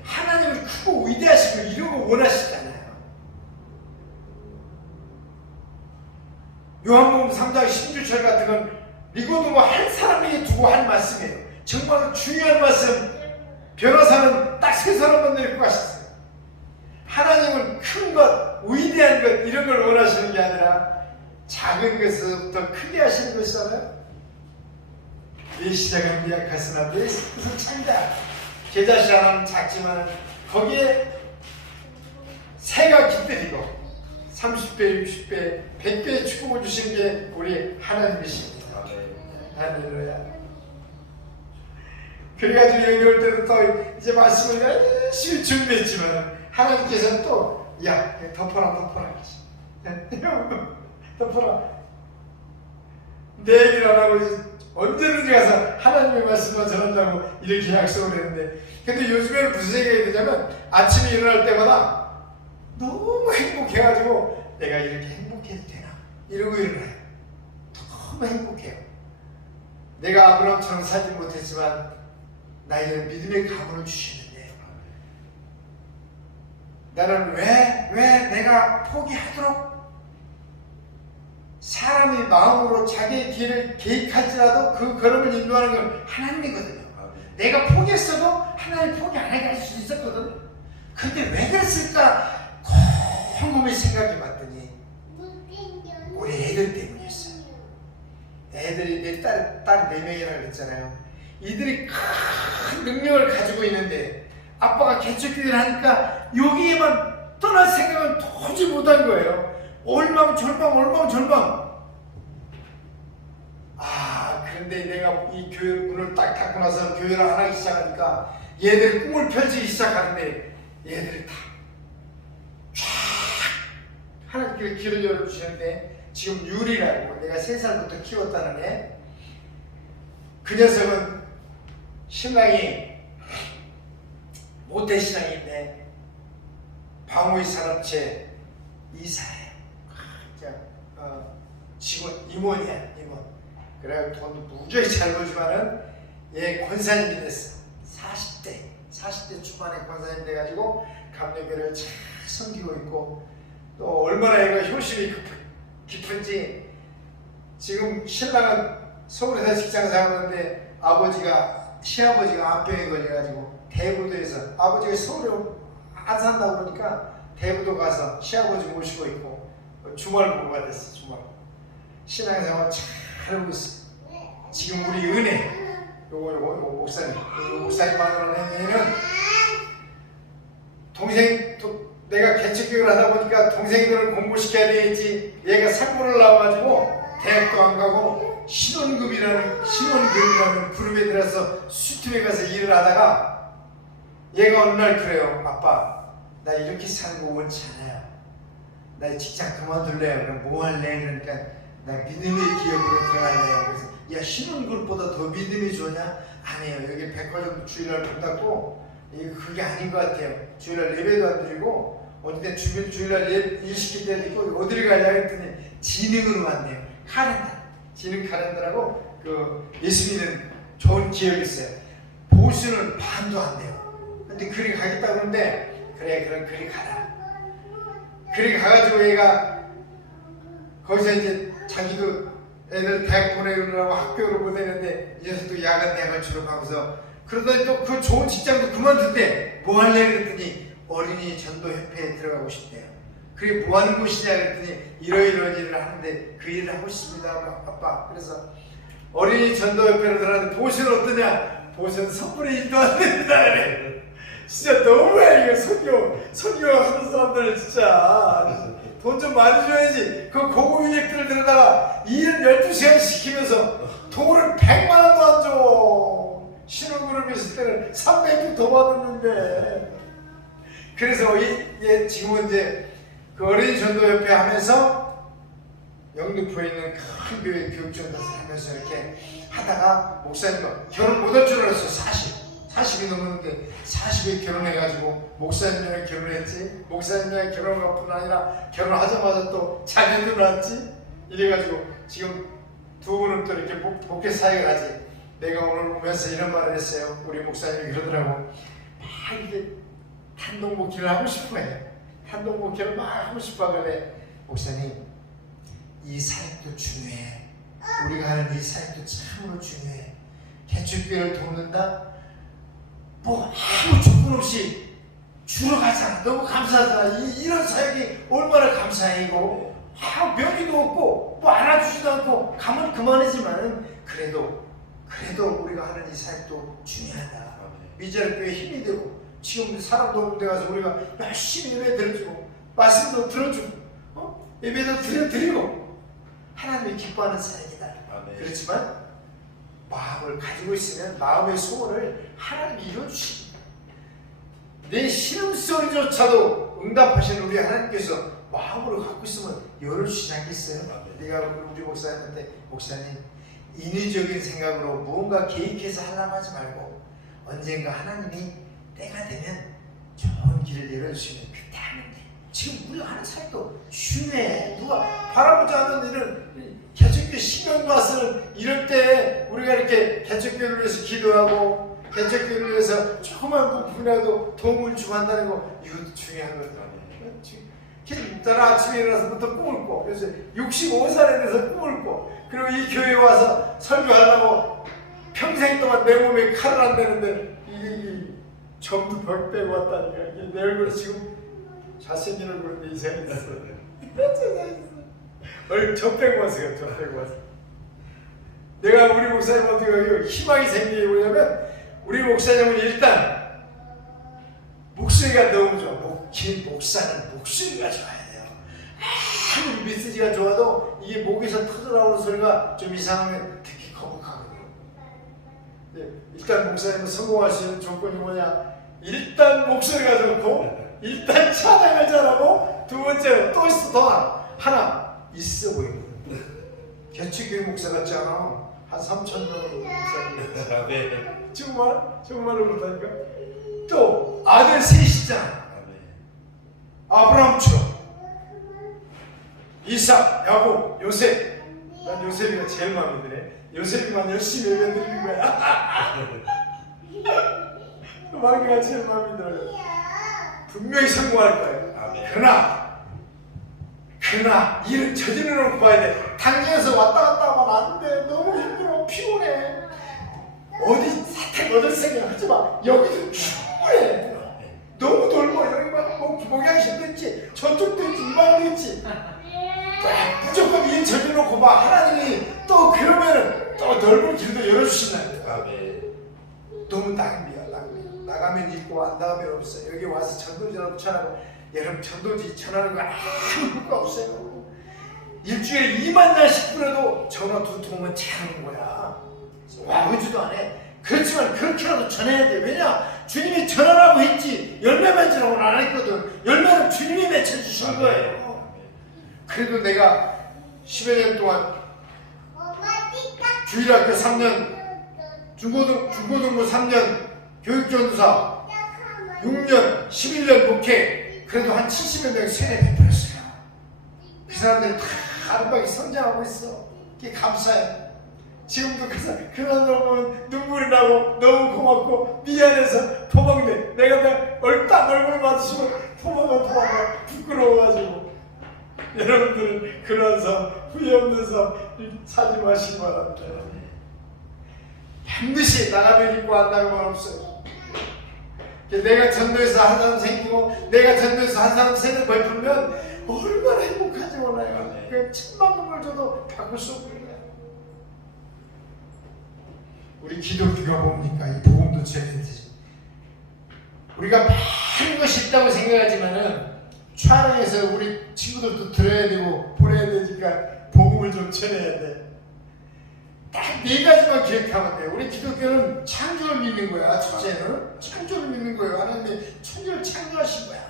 하나님은 크고 위대하시고 이런 거 원하시잖아요. 요한복음 3장 16절 같은 건 니고데모 한 사람에게 두고 한 말씀이에요. 정말 중요한 말씀. 변호사는 딱 3사람만 데리고 가셨어요. 하나님은 큰 것, 위대한 것 이런 걸 원하시는 게 아니라 작은 것부터 크게 하시는 것이잖아요. 내 시작은 미약하으나 내 뜻은 창다. 계좌시 하나는 작지만 거기에 새가 깃들이고 30배, 60배, 100배 축복을 주신 게 우리 하나님이십니다. 할렐루야. 그래가지고 여기 올 때도 또 이제 말씀을 열심히 준비했지만 하나님께서는 또 덮어라 덮어라 내 얘기를 안 하고 언제든지 가서 하나님의 말씀만 전한다고 이렇게 약속을 했는데 근데 요즘에는 무슨 생각이 드냐면 아침에 일어날 때마다 너무 행복해가지고 내가 이렇게 행복해도 되나 이러고 일어나요. 너무 행복해요. 내가 아브라함처럼 살지 못했지만 나에게 믿음의 가문을 주시는데 나는 왜 내가 포기하도록 사람이 마음으로 자기의 길을 계획할지라도 그 걸음을 인도하는 건 하나님이거든요. 내가 포기했어도 하나님 포기 안 하게 할 수 있었거든. 근데 왜 그랬을까 곰곰이 생각해 봤더니 우리 애들 때문이었어요. 애들이 내 딸 4명이라고 그랬잖아요. 이들이 큰 능력을 가지고 있는데 아빠가 개척교회를 하니까 여기에만 떠날 생각은 도저히 못한 거예요. 올망졸망. 그런데 내가 이 교회 문을 딱 닫고 나서 교회를 안 하기 시작하니까 얘들이 꿈을 펼치기 시작하는데 얘들이 다 쫙 하나님께 길을 열어주시는데 지금 유리라고 내가 3살부터 키웠다는 애, 그 녀석은 신랑이 모태신앙인데 방위 산업체 이사예요. 직원 임원이야, 임원. 그래 돈 무지하게 잘 벌지만은 얘 권사님이 됐어. 40대 초반에 권사님 돼가지고 감리교회를 잘 섬기고 있고 또 얼마나 얘가 효심이 깊은지 지금 신랑은 서울에서 직장생활 하는데 시아버지가 암병에 걸려가지고 대부도에서 아버지가 서울에 안 산다고 그러니까 대부도 가서 시아버지 모시고 있고 주말부부가 됐어. 주말 신앙생활 잘 하고 있어. 지금 우리 은혜 요거 목사님 만나는 애는 동생 내가 개척교육을 하다 보니까 동생들을 공부시켜야 되겠지. 얘가 상고를 나와가지고 대학도 안 가고 신혼급이라는 그룹에 들어서 수팀에 가서 일을 하다가 얘가 어느 날 그래요. 아빠 나 이렇게 사는 거 원치 않아요. 나 직장 그만둘래요. 그럼 뭐 할래? 그러니까 나 믿음의 기업으로 들어갈래요. 그래서 야 신혼그룹보다 더 믿음이 좋냐? 아니에요. 여기 백화점 주일날 문 닫고 그게 아닌 것 같아요. 주일날 예배도 안 드리고 어디든 주일날 일시킬 때도 있고 어디를 가냐 했더니 지능으로 왔네요. 지능 카렌더라고 그 예수 믿는 좋은 기업이 있어요. 보수는 반도 안 돼요. 근데 그리 가겠다 그러는데 그래 그럼 그리 가라. 그리 가가지고 얘가 거기서 이제 자기도 애들 대학 보내려고 학교를 보내는데 이 녀석도 야간 대학을 졸업하면서 그러더니 또 그 좋은 직장도 그만둔대. 뭐 할래 그랬더니 어린이 전도협회에 들어가고 싶대요. 그게 뭐 하는 곳이냐 그랬더니 이러이러한 일을 하는데 그 일을 하고 싶습니다 아빠. 그래서 어린이 전도협회로 들어가는데 보수는 어떠냐? 보수는 선불이 1도 안 됩니다. 그래. 진짜 너무해 이거 선교하는 사람들 진짜 돈 좀 많이 줘야지. 그 고급 인력들을 들여다가 일은 12시간 시키면서 돈을 100만 원도 안 줘. 신혼그룹 있을 때는 300도 더 받았는데. 그래서 얘 지금은 이제 그 어린이 전도협회 하면서 영등포에 있는 큰 교회 교육전도사 하면서 이렇게 하다가 목사님과 결혼 못할 줄 알았어요. 40이 넘었는데 40에 결혼해가지고 목사님이랑 결혼했지. 목사님이랑 결혼한 것뿐 아니라 결혼하자마자 또 자녀도 낳았지. 이래가지고 지금 두 분은 또 이렇게 복개 사역을 하지. 내가 오늘 오면서 이런 말을 했어요. 우리 목사님이 그러더라고. 막 이게 단독 목회를 하고 싶어해. 단독 목회를 막 하고 싶어 하길래 목사님 이 사역도 중요해. 우리가 하는 이 사역도 참으로 중요해. 개척교회를 돕는다? 뭐 아무 조건 없이 주러 가잖아. 너무 감사하잖아. 이런 사역이 얼마나 감사해. 이거 명의도 없고 뭐 알아주지도 않고 가면 그만이지만은 그래도 우리가 하는 이 사역도 중요하다. 미자리 교회 힘이 되고 지금 사람도 없는 데 가서 우리가 열심히 예배 드려주고 말씀도 들어주고 예배도 드리고 하나님이 기뻐하는 사역이다. 그렇지만 마음을 가지고 있으면 마음의 소원을 하나님이 이루어주십니다. 내 신음소리조차도 응답하시는 우리 하나님께서 마음으로 갖고 있으면 열어주시지 않겠어요? 내가 우리 목사님한테 목사님 인위적인 생각으로 무언가 계획해서 하려고 하지 말고 언젠가 하나님이 때가 되면 좋은 길을 열어주시면 그때 하면 돼. 지금 우리가 하는 사역도 중요해. 누가 바라보지 않는 일을 계속 특히 신경과 쓰는 이럴 때 우리가 이렇게 개척교회를 위해서 기도하고 개척교회를 위해서 조그만 부분이라도 도움을 주고 한다는 거 이것도 중요한 거죠. 따라 아침에 일어나서부터 꿈을 꿔. 그래서 65살에 돼서 꿈을 꿔. 그리고 이 교회에 와서 설교하려고 평생 동안 내 몸에 칼을 안 대는데 이 전부 벽 빼고 왔다니까. 이게 내 얼굴에 지금 잘생긴 얼굴인데 이상했어. 저 빼고 왔어요. 저 빼고 왔어. 내가 우리 목사님한테 희망이 생긴 게 뭐냐면 우리 목사님은 일단 목소리가 너무 좋아. 목사는 목소리가 좋아야 돼요. 아무리 메시지가 좋아도 이게 목에서 터져나오는 소리가 좀 이상하면 듣기 거북하거든요. 일단 목사님은 성공할 수 있는 조건이 뭐냐? 일단 목소리가 좋고, 일단 찬양을 잘하고, 두 번째로 또 있어 더 하나 있어 보이거든. 개척교회 목사 같지 않아? 한 3,000명 목사님. 정말로 그렇다니까. 또 아들 셋이잖아. 아브라함처럼 이삭, 야곱, 요셉. 난 요셉이가 제일 마음에 드네. 요셉이만 열심히 예배 드리는 거야. 마귀가 제일 마음에 들어요. 분명히 성공할 거예요. 그러나 일을 저지르는 놓고 봐야 돼. 당장에서 왔다 갔다 하면 안 돼. 너무 힘들어. 피곤해. 어디 사택 얻을 생각 하지 마. 여기도 충분해. 너무 넓어. 여기만 목양심도 있지, 저쪽도 있지, 이 방도 있지. 무조건 일 저질러놓고 봐. 하나님이 또 그러면은 또 넓은 길도 열어주신다. 너무 낭비야. 나가면 있고 안 나가면 없어. 여기 와서 전도지라도 전하고, 여러분 전도지 전하는 거 아무 효과 없어요. 일주일에 2만 날씩 뿌려도 전화 2통은 채우는 거야. 와보지도 안 해. 그렇지만 그렇게라도 전해야 돼. 왜냐? 주님이 전하라고 했지 열매 맺으라고는 안 했거든. 열매는 주님이 맺혀주신 거예요. 그래도 내가 10여 년 동안 주일학교 3년, 중고등부 3년, 교육전도사 6년, 11년 목회, 그래도 한 70여 명 세례 베풀었어요. 그 사람들이 다 아름답게 성장하고 있어. 그게 감사해. 지금도 그 사람들 보면 눈물이 나고 너무 고맙고 미안해서 도망내. 내가 딱 얼굴 맞추면 도망가 부끄러워가지고. 여러분들은 그런 삶, 후회 없는 삶 사지 마시기 바랍니다. 반드시 나가면 있고 안 나가면 없어요. 내가 전도에서 한 사람 생기고 내가 전도에서 한 사람 세례 베풀면 얼마나 행복하지 몰라요. 그 천만금을 줘도 바꿀 수 없는 거야. 우리 기독교가 뭡니까? 이 복음도 전해야 되지. 우리가 많은 것이 있다고 생각하지만은 촬영해서 우리 친구들도 들어야 되고 보내야 되니까 복음을 좀 전해야 돼. 딱 4가지만 기억하면 돼. 우리 기독교는 창조를 믿는 거야. 첫째는 창조를 믿는 거예요. 하나님이 천지를 창조하신 거야.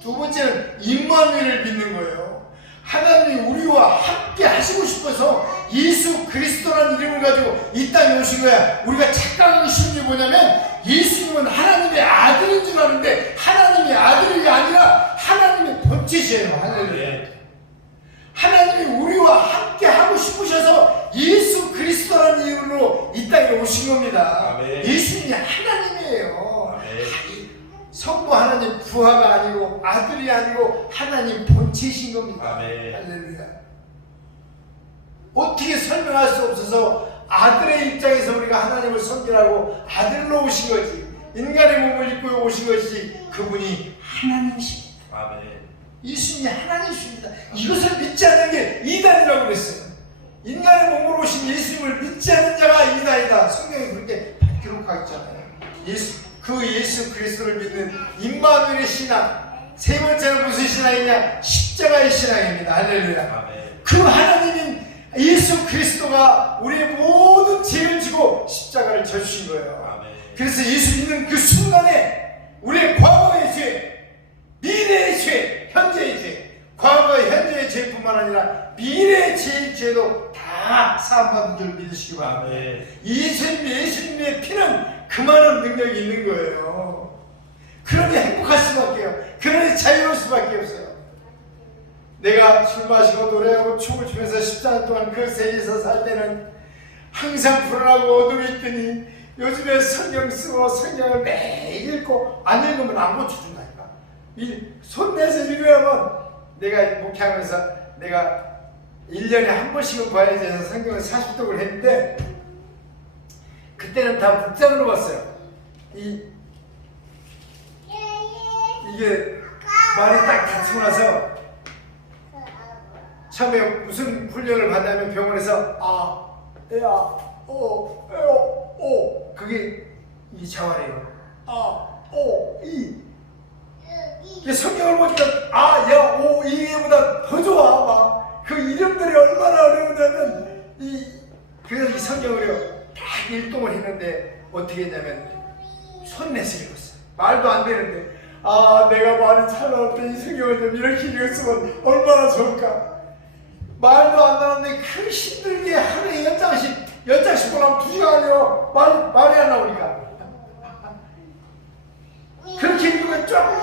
두 번째는 임마누엘을 믿는 거예요. 하나님이 우리와 함께 하시고 싶어서 예수 그리스도라는 이름을 가지고 이 땅에 오신 거야. 우리가 착각하기 쉬운 게 뭐냐면 예수님은 하나님의 아들인 줄 아는데 하나님의 아들이 아니라 하나님의 본체시에요. 할렐루야. 하나님이 우리와 함께 하고 싶으셔서 예수 그리스도라는 이름으로 이 땅에 오신 겁니다. 아멘. 예수님이 하나님이에요. 아멘. 성부 하나님 부하가 아니고 아들이 아니고 하나님 본체이신 겁니다. 아멘. 할렐루야. 어떻게 설명할 수 없어서 아들의 입장에서 우리가 하나님을 섬기라고 아들로 오신 거지. 인간의 몸을 입고 오신 것이 그분이 하나님이십니다. 아멘. 예수님이 하나님이십니다. 이것을 믿지 않는 게 이단이라고 그랬어요. 인간의 몸으로 오신 예수님을 믿지 않는 자가 이단이다. 성경에 그렇게 기록하고 있잖아요. 예수 그리스도를 믿는 임마누엘의 신앙. 세 번째는 무슨 신앙이냐? 십자가의 신앙입니다. 할렐루야. 아멘. 그 하나님인 예수 그리스도가 우리의 모든 죄를 지고 십자가를 져주신 거예요. 아멘. 그래서 예수 믿는 그 순간에 우리의 과거의 죄, 미래의 죄, 현재의 죄, 과거의 현재의 죄뿐만 아니라 미래의 죄도 다 사함받은 줄 믿으시기 바랍니다. 아멘. 예수님의 피는 그 많은 능력이 있는 거예요. 그러니 행복할 수밖에 없어요. 그러니 자유로울 수밖에 없어요. 내가 술 마시고 노래하고 춤을 추면서 14년 동안 그 세계에서 살 때는 항상 불안하고 어둠이 있더니 요즘에 성경 쓰고 성경을 매일 읽고 안 읽으면 안 고쳐준다니까. 손 내서 읽으면 내가 목회하면서 내가 1년에 한 번씩은 봐야지 해서 성경을 40독을 했는데 그때는 다 북장으로 봤어요. 이게 말이 딱 닥치고 나서 처음에 무슨 훈련을 받냐면 병원에서 그게 이 자활이에요. 이 성경을 보니까 이보다 더 좋아. 막 그 이름들이 얼마나 어려우냐면 그래서 이 성경을요 딱 일동을 했는데 어떻게 했냐면 손 내서 읽었어요. 말도 안 되는데 내가 말이 잘 나올 때 이 성경을 좀 이렇게 읽었으면 얼마나 좋을까. 말도 안 나오는데 그 힘들게 하루에 10장씩 보려면 2시간이요. 말이 안 나오니까. 그렇게 읽으면 조금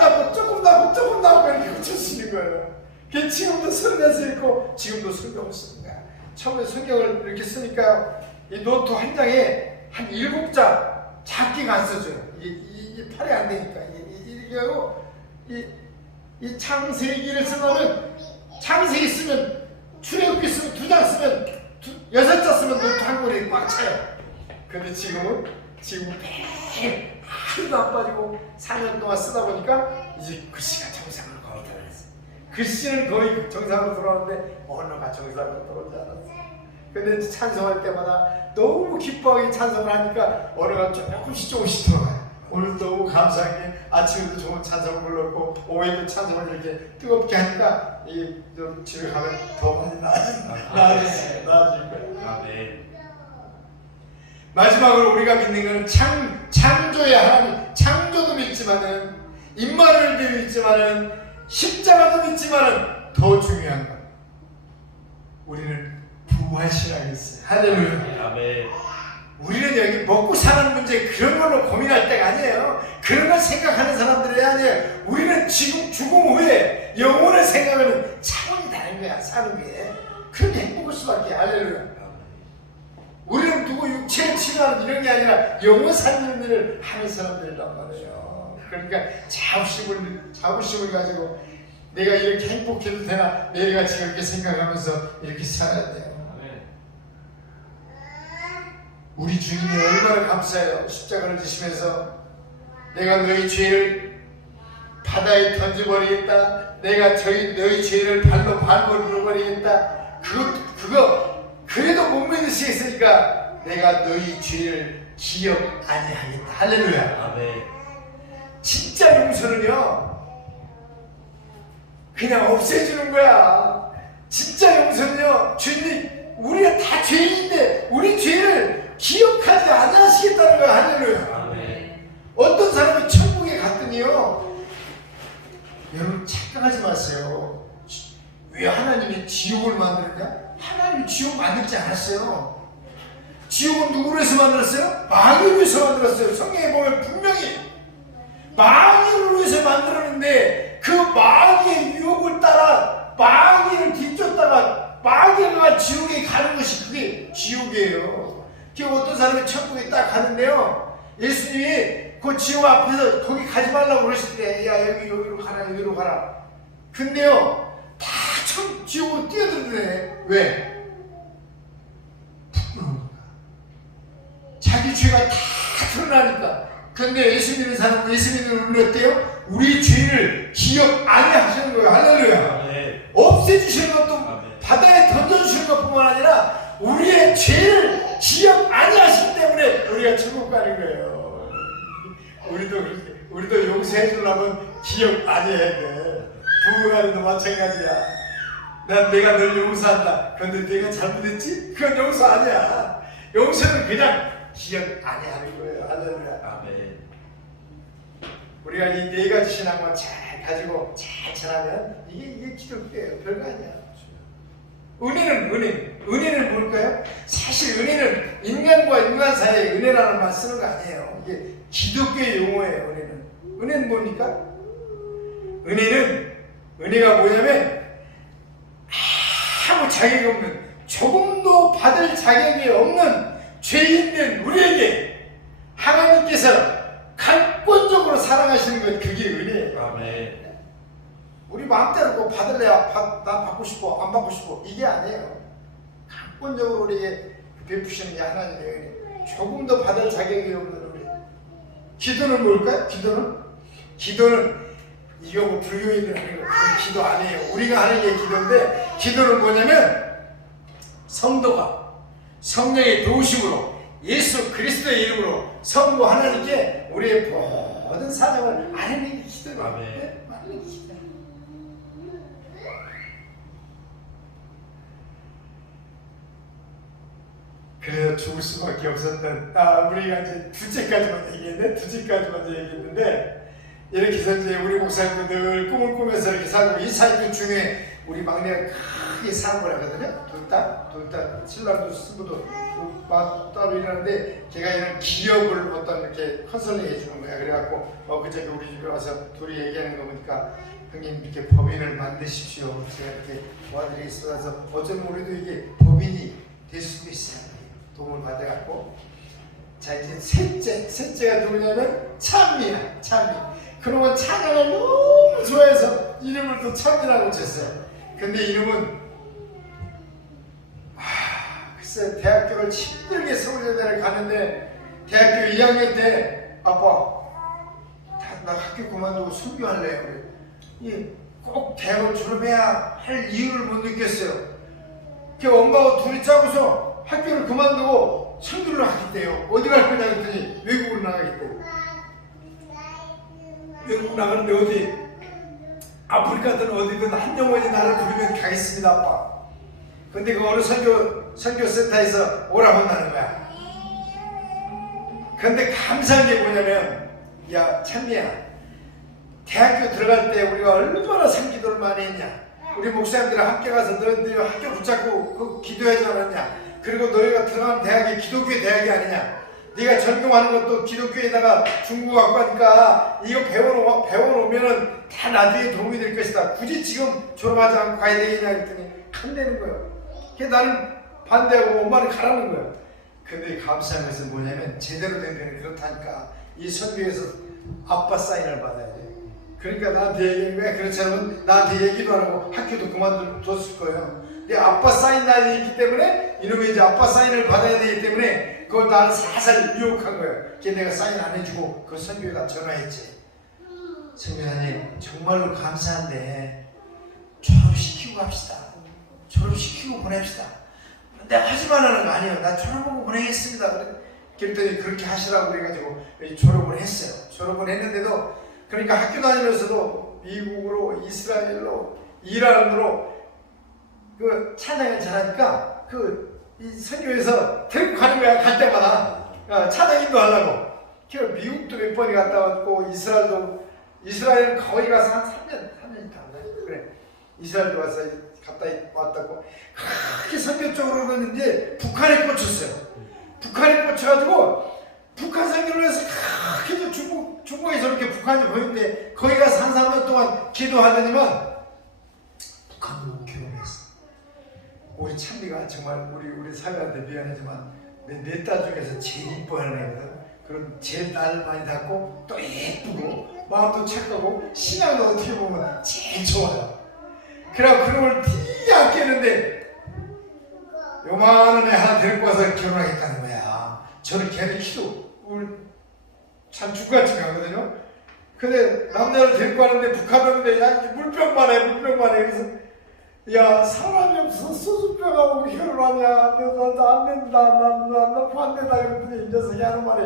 나고 이렇게 고쳐지는 거예요. 그게 지금도 성경에서 읽고 지금도 성경을 쓰는 거야. 처음에 성경을 이렇게 쓰니까 이 노트 한 장에 한 7장 작게가 안 써져요. 이게 팔이 안 되니까. 이렇게 하고 이 창세기를 쓰면 창세기 쓰면 출애굽기 쓰면 2장 쓰면 6장 쓰면 노트 한 권에 꽉 차요. 근데 지금 매일 하루도 안 빠지고 4년 동안 쓰다 보니까 이제 글씨가 정상으로 거의 들어갔어요. 글씨는 거의 정상으로 들어왔는데 언어가 정상으로 들어오지 않았어요. 근데 찬송할 때마다 너무 기뻐하게 찬송을 하니까 언어가 조금씩 들어가요. 오늘 너무 감사한 게 아침에도 좋은 찬송을 불렀고 오후에도 찬송을 이렇게 뜨겁게 하니까 좀 집에 가면 더 많이 나아질 거예요. 마지막으로 우리가 믿는 것은 창조의 하나님, 창조도 믿지만은 임마누엘도 믿지만은 십자가도 믿지만은 더 중요한 것, 우리는 부활신앙이 있어요. 할렐루야. 아멘. 우리는 여기 먹고 사는 문제 그런 걸로 고민할 때가 아니에요. 그런 걸 생각하는 사람들이 아니에요. 우리는 지금 죽음 후에 영혼을 생각하는 차원이 다른 거야. 사는 게 그렇게 행복할 수밖에. 할렐루야. 우리는 누구 육체를 치료하는 이런 게 아니라 영혼 살리는 일을 하는 사람들이란 말이에요. 그러니까 자부심을 가지고 내가 이렇게 행복해도 되나 내일같이 그렇게 생각하면서 이렇게 살아야 돼요. 우리 주님이 얼마나 감사해요. 십자가를 지시면서 내가 너희 죄를 바다에 던져버리겠다. 내가 너희 죄를 발로 밟아버리겠다. 그거 그래도 못 믿으시겠으니까 내가 너희 죄를 기억 아니하겠다. 할렐루야. 아멘. 진짜 용서는요 그냥 없애주는 거야. 진짜 용서는요 주님 우리가 다 죄인인데 우리 죄를 기억하지 않으시겠다는 거야. 할렐루야. 아멘. 어떤 사람이 천국에 갔더니요 여러분 착각하지 마세요. 왜 하나님이 지옥을 만드느냐? 하나님이 지옥 만들지 않았어요. 지옥은 누구를 위해서 만들었어요? 마귀를 위해서 만들었어요. 성경에 보면 분명히 마귀를 위해서 만들었는데 그 마귀의 유혹을 따라 마귀를 뒤쫓다가 마귀가 지옥에 가는 것이 그게 지옥이에요. 그 어떤 사람이 천국에 딱 가는데요 예수님이 그 지옥 앞에서 거기 가지 말라고 그러실 때 야 여기로 가라 여기로 가라. 근데요 다 지옥으로 뛰어들네. 왜? 부끄러우니까. 자기 죄가 다 드러나니까. 근데 예수 믿는 사람은 예수 믿는 우리 어때요? 우리 죄를 기억 안 하시는 거예요. 할렐루야. 네. 없애주시는 것도 아멘. 바다에 던져주시는 것뿐만 아니라 우리의 죄를 기억 안 하시기 때문에 우리가 천국 가는 거예요. 우리도 용서해 주려면 기억 안 해야 돼. 부부간에도 마찬가지야. 내가 널 용서한다. 그런데 내가 잘못했지? 그건 용서 아니야. 용서는 그냥 기억 안 해야 하는 거예요. 할렐루야. 아멘. 우리가 이 4가지 신앙만 잘 가지고 잘 전하면 이게 기독교예요. 별거 아니야. 은혜는 뭘까요? 사실 은혜는 인간과 인간 사이의 은혜라는 말 쓰는 거 아니에요. 이게 기독교의 용어예요. 은혜는 뭡니까? 은혜가 뭐냐면 아무 자격이 없는, 조금도 받을 자격이 없는 죄인된 우리에게 하나님께서 강권적으로 사랑하시는 것, 그게 은혜예요. 아멘. 우리 마음대로 뭐 받을래야 난 받고 싶어, 안 받고 싶어, 이게 아니에요. 강권적으로 우리에게 베푸시는 게 하나님의 은혜. 조금도 받을 자격이 없는 우리. 기도는 뭘까요? 기도는 이거 뭐 불교인들 하는 거, 그건 기도 아니에요. 우리가 하는 게 기도인데, 기도는 뭐냐면 성도가 성령의 도우심으로 예수 그리스도의 이름으로 성부 하나님께 우리의 모든 사정을 아뢰는 게 기도예요. 아멘. 네? 아뢰는 게 기도예요. 그래서 죽을 수밖에 없었던, 우리가 이제 둘째까지만 얘기했는데, 이렇게 해서 이제 우리 목사님도 늘 꿈을 꾸면서 이렇게 살고, 이 사이클 중에 우리 막내가 크게 사업을 하거든요. 둘 신랑도 신부도 따로 일하는데, 걔가 이런 기업을 어떤 이렇게 컨설팅 해주는 거야. 그래갖고 그저께 우리 집에 와서 둘이 얘기하는 거 보니까, 형님 이렇게 법인을 만드십시오. 제가 이렇게 도와드리겠습니다. 그래서 어쩌면 우리도 이게 법인이 될 수도 있어요. 도움을 받아갖고. 자, 이제 셋째가 누구냐면 찬미야. 그놈은 찬양을 너무 좋아해서 이름을 또 찬미라고 쳤어요. 근데 이름은 글쎄, 대학교를 힘들게 서울여대를 가는데, 대학교 2학년 때 아빠 나 학교 그만두고 선교할래요. 꼭 대학을 졸업해야 할 이유를 못 느꼈어요. 그 엄마하고 둘이 짜고서 학교를 그만두고 선교를 하겠대요. 어디 갈 거냐 했더니 외국으로 나가겠대요. 외국 나가는데 어디 아프리카든 어디든 한 영혼이 나를 부르면 가겠습니다, 아빠. 근데 그 어느 선교센터에서 오라고 한다는 거야. 근데 감사한 게 뭐냐면, 야 찬미야, 대학교 들어갈 때 우리가 얼마나 상기도를 많이 했냐. 우리 목사님들이랑 함께 가서 너희들이 학교 붙잡고 그 기도하지 않았냐. 그리고 너희가 들어간 대학이 기독교 대학이 아니냐. 네가 전공하는 것도 기독교에다가 중국 갖고 하니까 이거 배워놓으면은 다 나중에 도움이 될 것이다. 굳이 지금 졸업하지 않고 가야 되겠냐 했더니 간다는 거예요. 그래서 나는 반대하고 엄마는 가라는 거예요. 근데 감사한 것은 뭐냐면, 제대로 된 데는 그렇다니까 이 선교에서 아빠 사인을 받아야지. 그러니까 나한테 얘기한 거야. 그렇지 않으면 나한테 얘기도 안 하고 학교도 그만뒀을 거예요. 근데 아빠 사인 날이 있기 때문에, 이놈이 이제 아빠 사인을 받아야 되기 때문에 그걸 나는 살살 유혹한 거예요. 걔 내가 사인 안 해주고 그 선교에다 전화했지. 선교사님 정말로 감사한데 졸업시키고 갑시다. 졸업시키고 보냅시다. 내가 하지만 하는 거 아니에요. 나 졸업하고 보내겠습니다. 그랬더니 그렇게 하시라고 그래가지고 졸업을 했어요. 졸업을 했는데도, 그러니까 학교 다니면서도 미국으로, 이스라엘로, 이란으로 그 찬양을 잘하니까 이 선교에서 데리고 가는 거야. 갈 때마다 찬양 인도하려고. 그래서 미국도 몇 번이 갔다 왔고, 이스라엘 거의 가서 한 3년이 다 왔네. 그래, 이스라엘도 와서 갔다 왔다고. 그렇게 선교 쪽으로는 이제 북한에 꽂혔어요. 북한에 꽂혀가지고 북한 선교를 해서 그렇게 중국에서 이렇게 북한이 보이는데, 거기 가서 한 3년 동안 기도하더니만 북한도 못 결혼했어. 우리 찬미가 정말 우리 사위한테 미안하지만 내 딸 중에서 제일 이뻐하는 애거든. 그럼 제일 딸을 많이 닮고 또 예쁘고 마음도 착하고 신앙도 어떻게 보면 제일 좋아요. 그래서 그놈을 되게 아끼는데 요만한 애 하나 데리고 와서 결혼하겠다는 거야. 저는 걔를 키도 참 죽같이 가거든요. 근데 남자를 데리고 왔는데 북한 놈인데, 야 물병만 해. 그래서 야 사람이 없어서 소주병하고 결혼하냐. 나 안 된다. 나 반대다. 그랬더니 이 녀석이 하는 말이,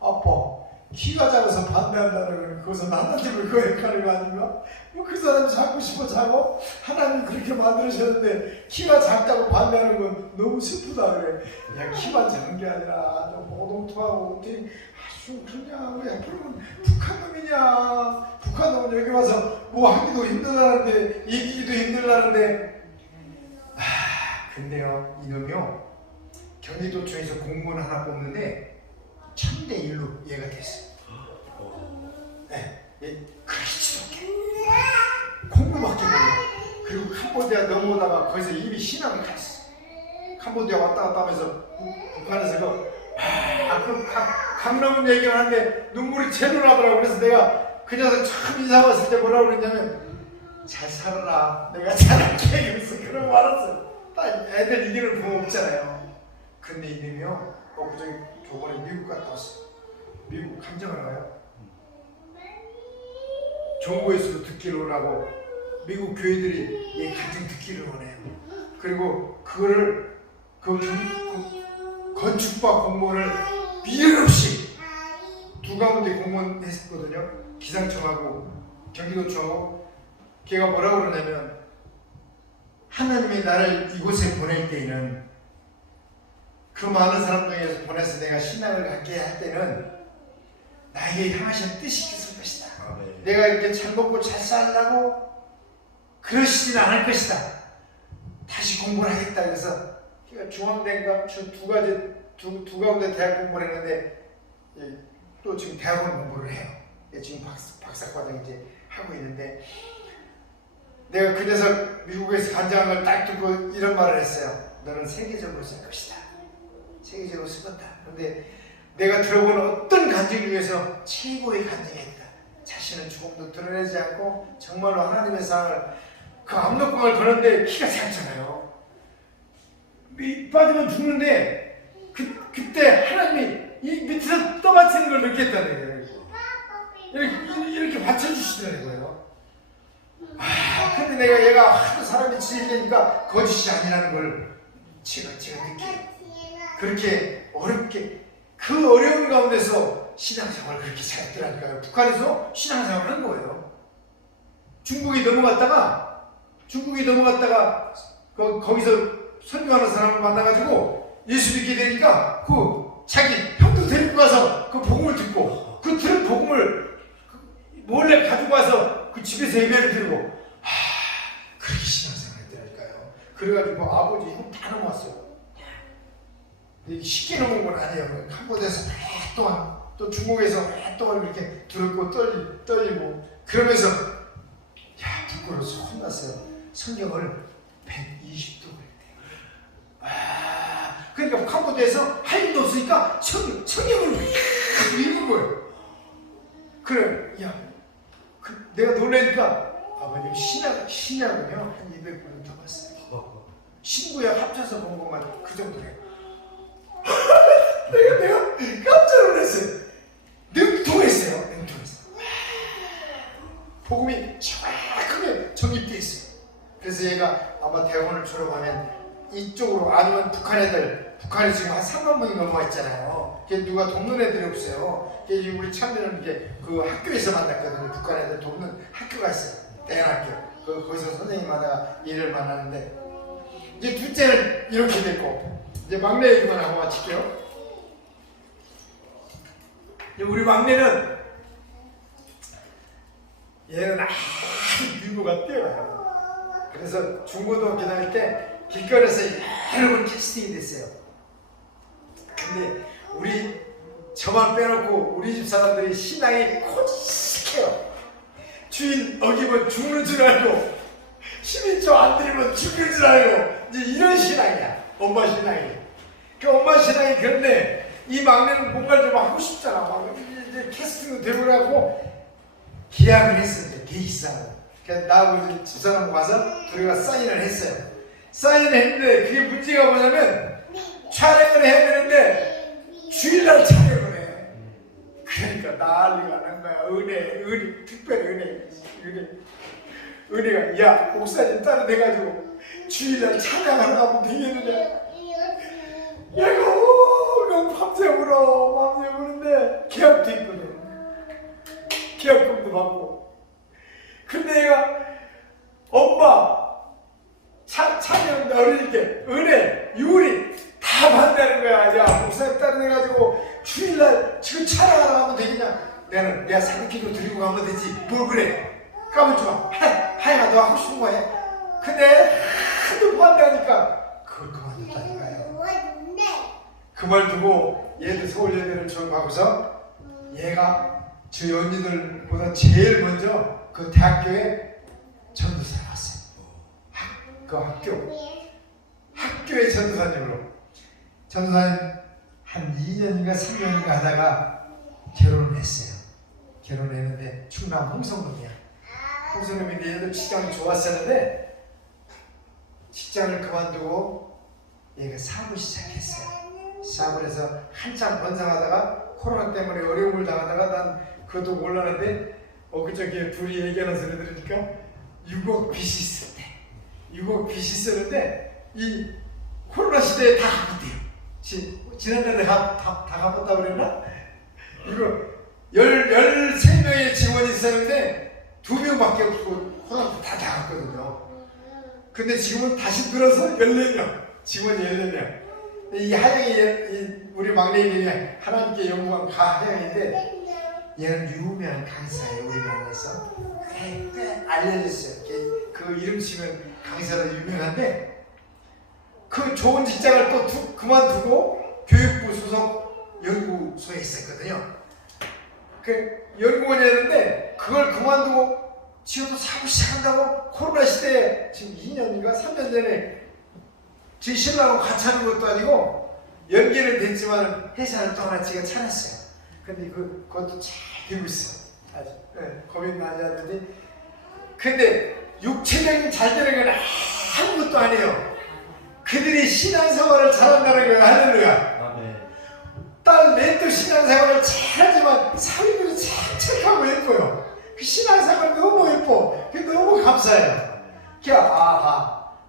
아빠 키가 작아서 반대한다는 거는 그것은 하나님을 거역하는 거 아닌가? 그 사람이 자고 싶어 자고, 하나님 그렇게 만들으셨는데 키가 작다고 반대하는 건 너무 슬프다 그래. 야 키만 작은 게 아니라 오동통하고 어떻게 아주 그냥 왜 그러면 북한놈이냐. 북한놈은 여기 와서 뭐 하기도 힘들다는데, 이기기도 힘들다는데. 근데요 이놈이요 경기도청에서 공무원 하나 뽑는데 1000대1로 얘가 됐어요. 네, 그렇지도 않게 공부밖에 몰라. 그리고 한 캄보디아 넘어오다가 거기서 이미 신앙을 갔어. 캄보디아 왔다 갔다 하면서 북한에서 강남 얘기를 하는데 눈물이 제로 나더라고. 그래서 내가 그 녀석 처음 인사 왔을 때 뭐라고 그랬냐면 잘 살아라, 내가 잘할게, 이러면서 그러고 말았어. 딱 애들 이기는 부모 없잖아요. 근데 이놈이요, 그저기 저번에 미국 갔다 왔어. 미국 감정을 가요. 정부에서도 듣기를 원하고 미국 교회들이 이 간증 듣기를 원해요. 그리고 그거를 그 건축과 공무원을 미련 없이 두 가운데 공무원 했었거든요. 기상청하고 경기도청하고. 걔가 뭐라고 그러냐면 하나님이 나를 이곳에 보낼 때에는 그 많은 사람 중에서 보내서 내가 신앙을 갖게 할 때는 나에게 향하신 뜻이 있을 것이다. 내가 이렇게 잘 먹고 잘 살라고 그러시지는 않을 것이다. 다시 공부를 하겠다. 그래서 걔가 중앙대인가 두 가운데 대학 공부를 했는데 또 지금 대학원 공부를 해요. 지금 박사과정 이제 하고 있는데 내가 그 녀석 미국에서 간증한 걸 딱 듣고 이런 말을 했어요. 너는 세계적으로 쓸 것이다. 세계적으로 쓸 거다. 그런데 내가 들어본 어떤 간증 중에서 최고의 간증이었다. 자신은 조금도 드러내지 않고 정말로 하나님의 상을 그 압록강을 거는데 키가 작잖아요. 빠지면 죽는데 그때 하나님이 이 밑에서 떠받치는 걸 느꼈다는 거예요. 이렇게 받쳐주시더라고요. 근데 내가 얘가 하도 사람이 지혜니까 거짓이 아니라는 걸 제가 느껴요. 그렇게 어렵게 그 어려운 가운데서 신앙생활을 그렇게 잘했더라니까요. 북한에서 신앙생활을 한 거예요. 중국이 넘어갔다가 거기서 설교하는 사람을 만나가지고 예수 믿게 되니까 그 자기 형도 데리고 가서 그 복음을 듣고 그 들은 복음을 몰래 가지고 와서 그 집에서 예배를 드리고 그렇게 신앙생활 했더라니까요. 그래가지고 아버지 형 다 넘어왔어요. 쉽게 넘은 건 아니에요. 캄보디아에서 오랫동안 또 중국에서 오랫동안 이렇게 들었고 떨리고 그러면서 부끄러워서 혼났어요. 성경을 120도 그랬대요. 그러니까 캄보디아에서 할 일도 없으니까 성경을 읽은 거예요. 그래, 내가 놀라니까 아버님 신약은요 한 200번 더 봤어요. 신구약 합쳐서 본 것만 그 정도래요. 내가 깜짝 놀랐어요. 능통했어요. 복음이 정확하게 정립되어 있어요. 그래서 얘가 아마 대학원을 졸업하면 이쪽으로 아니면 북한에 지금 한 3만 명이 넘어와 있잖아요. 누가 돕는 애들이 없어요. 우리 참여는 그 학교에서 만났거든요. 북한 애들 돕는 학교가 있어요. 대안학교. 거기서 선생님마다 일을 만나는데 이제 둘째는 이렇게 됐고 이제 막내 얘기만 하고 마칠게요. 우리 막내는 얘는 아주 미모가 뛰어나요. 그래서 중고등학교 다닐 때 길거리에서 여러 번 캐스팅이 됐어요. 근데 저만 빼놓고 우리 집 사람들이 신앙이 코직해요. 주인 어기면 죽는 줄 알고 11조 안 드리면 죽는 줄 알고 이제 이런 신앙이야. 엄마 신앙이. 그 엄마 신앙이 그런데 이 막내는 뭔가를 좀 하고 싶잖아. 막 이제 캐스팅도 되고 그래갖고 계약을 했었는데 계기상으로. 그래서 나하고 집사람 가서 둘이가 사인을 했어요. 사인을 했는데 그게 문제가 뭐냐면 촬영을 해야 되는데 주일날 촬영을 해. 그러니까 난리가 난 거야. 은혜, 특별히 은혜가 야 목사님 따라내가지고 주일날 찬양하러 가면 되겠느냐. 얘가 그냥 밤새 우는데 계약도 있거든. 계약금도 받고. 근데 얘가 엄마 찬양 어리니까 은혜, 유리 다 받는다는 거야. 야 목사님 따라내가지고 주일날 지금 찬양하러 가면 되겠냐. 내가 사기키로 드리고 가면 되지. 뭘 그래. 까불지 마. 하영아 너 하고 싶은 거 해. 근데 하도 못 한다니까 그걸 그만뒀다니까요. 그 말 두고 얘도 서울 예배를 졸업하고서 얘가 저 언니들보다 제일 먼저 그 대학교에 전도사를 왔어요. 그 학교의 전도사님으로 전도사님 한 2년인가 3년인가 하다가 결혼을 했어요. 결혼했는데 충남 홍성동이야. 홍성동인데 얘도 직장이 좋았었는데 직장을 그만두고 얘가 사업을 시작했어요. 사업을 해서 한참 번성하다가 코로나 때문에 어려움을 당하다가 난 그것도 몰랐는데 엊그저께 둘이 얘기하는 소리 들으니까 6억 빚이 있었대. 6억 빚이 있었는데 이 코로나 시대에 다 갚았대요. 지난달에 다 갚았다고 그랬나? 이거 13명의 직원이 있었는데 2명밖에 없고 코로나 다 갚았거든요. 근데 지금은 다시 늘어서 14명, 직원이 14명. 이 하영이, 우리 막내님이 하나님께 연구한 하영인데 얘는 유명한 강사예요. 우리 명에서 꽤 알려졌어요. 그 이름 치면 강사로 유명한데 그 좋은 직장을 또 그만두고 교육부 소속 연구소에 있었거든요. 그 연구원이었는데 그걸 그만두고 지금도 사고 시작한다고 코로나 시대에 지금 2년인가 3년 전에 제 신랑하고 같이 하는 것도 아니고 연기는 됐지만 회사를 또 하나 지가 차렸어요. 근데 그것도 잘 되고 있어. 아주 고민 많이 하는데 근데 육체적인 잘 되는 건 아무것도 아니에요. 그들이 신앙생활을 잘한다는 거예요. 할렐루야. 딸 넷도 신앙생활을 잘하지만 사위들이 착착하고 예뻐요. 그 신앙생활 너무 예뻐. 그게 너무 감사해요.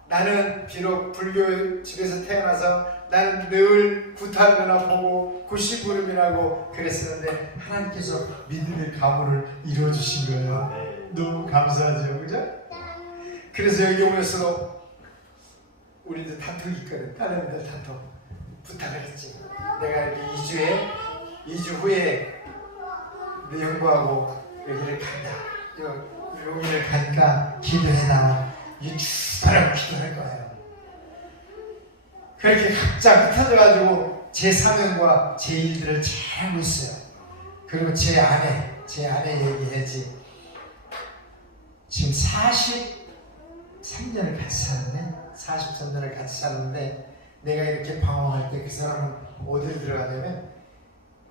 나는 비록 불교 집에서 태어나서 나는 늘 구타르나 보고 구시부름이라고 그랬었는데 하나님께서 믿음의 가문을 이루어주신 거예요. 너무 감사하죠. 그죠? 그래서 여기 오면서도 우리 이제 단톡이 있거든. 딸내미들 단톡 부탁을 했지. 내가 이렇게 2주 후에 내 형부하고 여기를 간다. 여기를 가니까 기도해라. 이 주사라고 기도할 거예요. 그렇게 각자 흩어져가지고 제 사명과 제 일들을 잘 하고 있어요. 그리고 제 아내 얘기하지. 지금 43년을 같이 사는데 43년을 같이 사는데 내가 이렇게 방황할 때 그 사람은 어디로 들어가냐면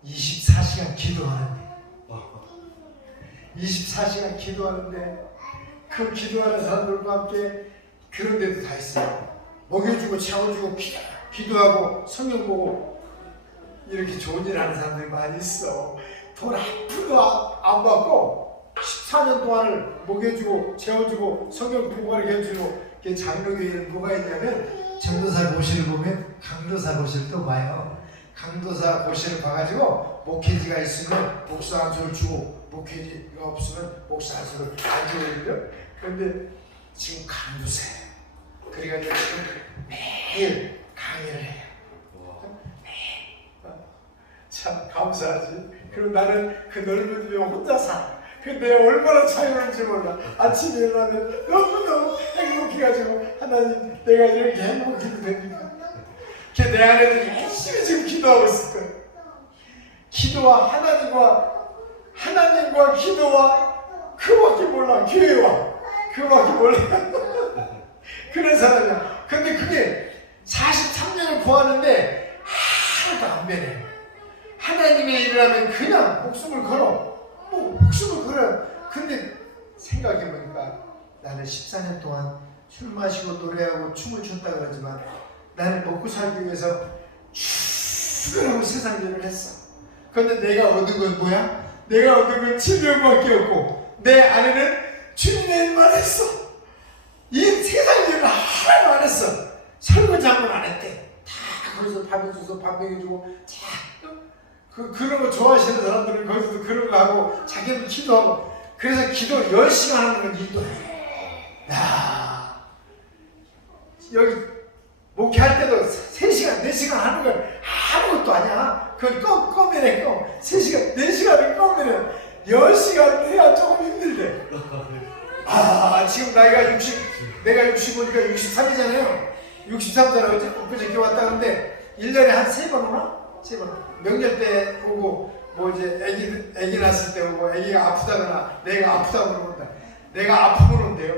24시간 기도하는데 24시간 기도하는데 그 기도하는 사람들과 함께 그런 데도 다 있어요. 먹여주고 채워주고 기도하고 성경 보고 이렇게 좋은 일 하는 사람들이 많이 있어. 돈 한 푼도 안 받고 14년 동안을 먹여주고 채워주고 성경 공부하게 해주고 장로교회는 뭐가 있냐면 전도사 고시를 보면 강도사 고시를 또 봐요. 강도사 고시를 봐가지고 목회지가 있으면 목사 안수를 주고 목회지가 없으면 목사 안수를 안 주거든요. 그런데 지금 강도사예요. 그래가지고 지금 매일 강의를 해요. 참 감사하지. 그리고 나는 그 넓은 집에 혼자 살아. 근데 얼마나 자유로운지 몰라. 아침에 일어나면 너무너무 행복해가지고 하나님 내가 이렇게 행복해도 됩니까? 내 아내들이 열심히 지금 기도하고 있을 거예요. 기도와 하나님과 기도와 그밖에 몰라. 교회와 그밖에 몰라. 그런 사람이야. 근데 그게 43년을 구하는데 하나도 안 변해. 하나님의 일을 하면 그냥 목숨을 걸어. 목숨을 걸어요. 근데 생각해보니까 나는 14년 동안 술 마시고 노래하고 춤을 췄다 그러지만 나는 먹고 살기 위해서 죽으라고 세상 일을 했어. 그런데 내가 얻은 건 뭐야? 내가 얻은 건 질병밖에 없고 내 아내는 주님의 일만 했어. 이 세상 일을 하나도 안 했어. 설거지 한 번 안 했대. 다 거기서 밥 해줘서 밥 먹여주고 그런 거 좋아하시는 사람들은 거기서 그런 거 하고 자기는 기도하고 그래서 기도 10시간 하는 건 기도해. 야 여기 목회할 때도 3시간, 4시간 하는 건 아무것도 아니야. 그건 껌이네, 껌. 3시간, 4시간을 껌이네. 10시간 해야 조금 힘들대. 지금 나이가 내가 65니까 63이잖아요. 63살에 엊그저께 왔다 그러는데 1년에 한 3번 오나? 3번. 명절 때 오고, 뭐 이제 애기 낳았을 때 오고, 애기가 아프다거나, 내가 아프다고 그러는데, 내가 아프면 온대요.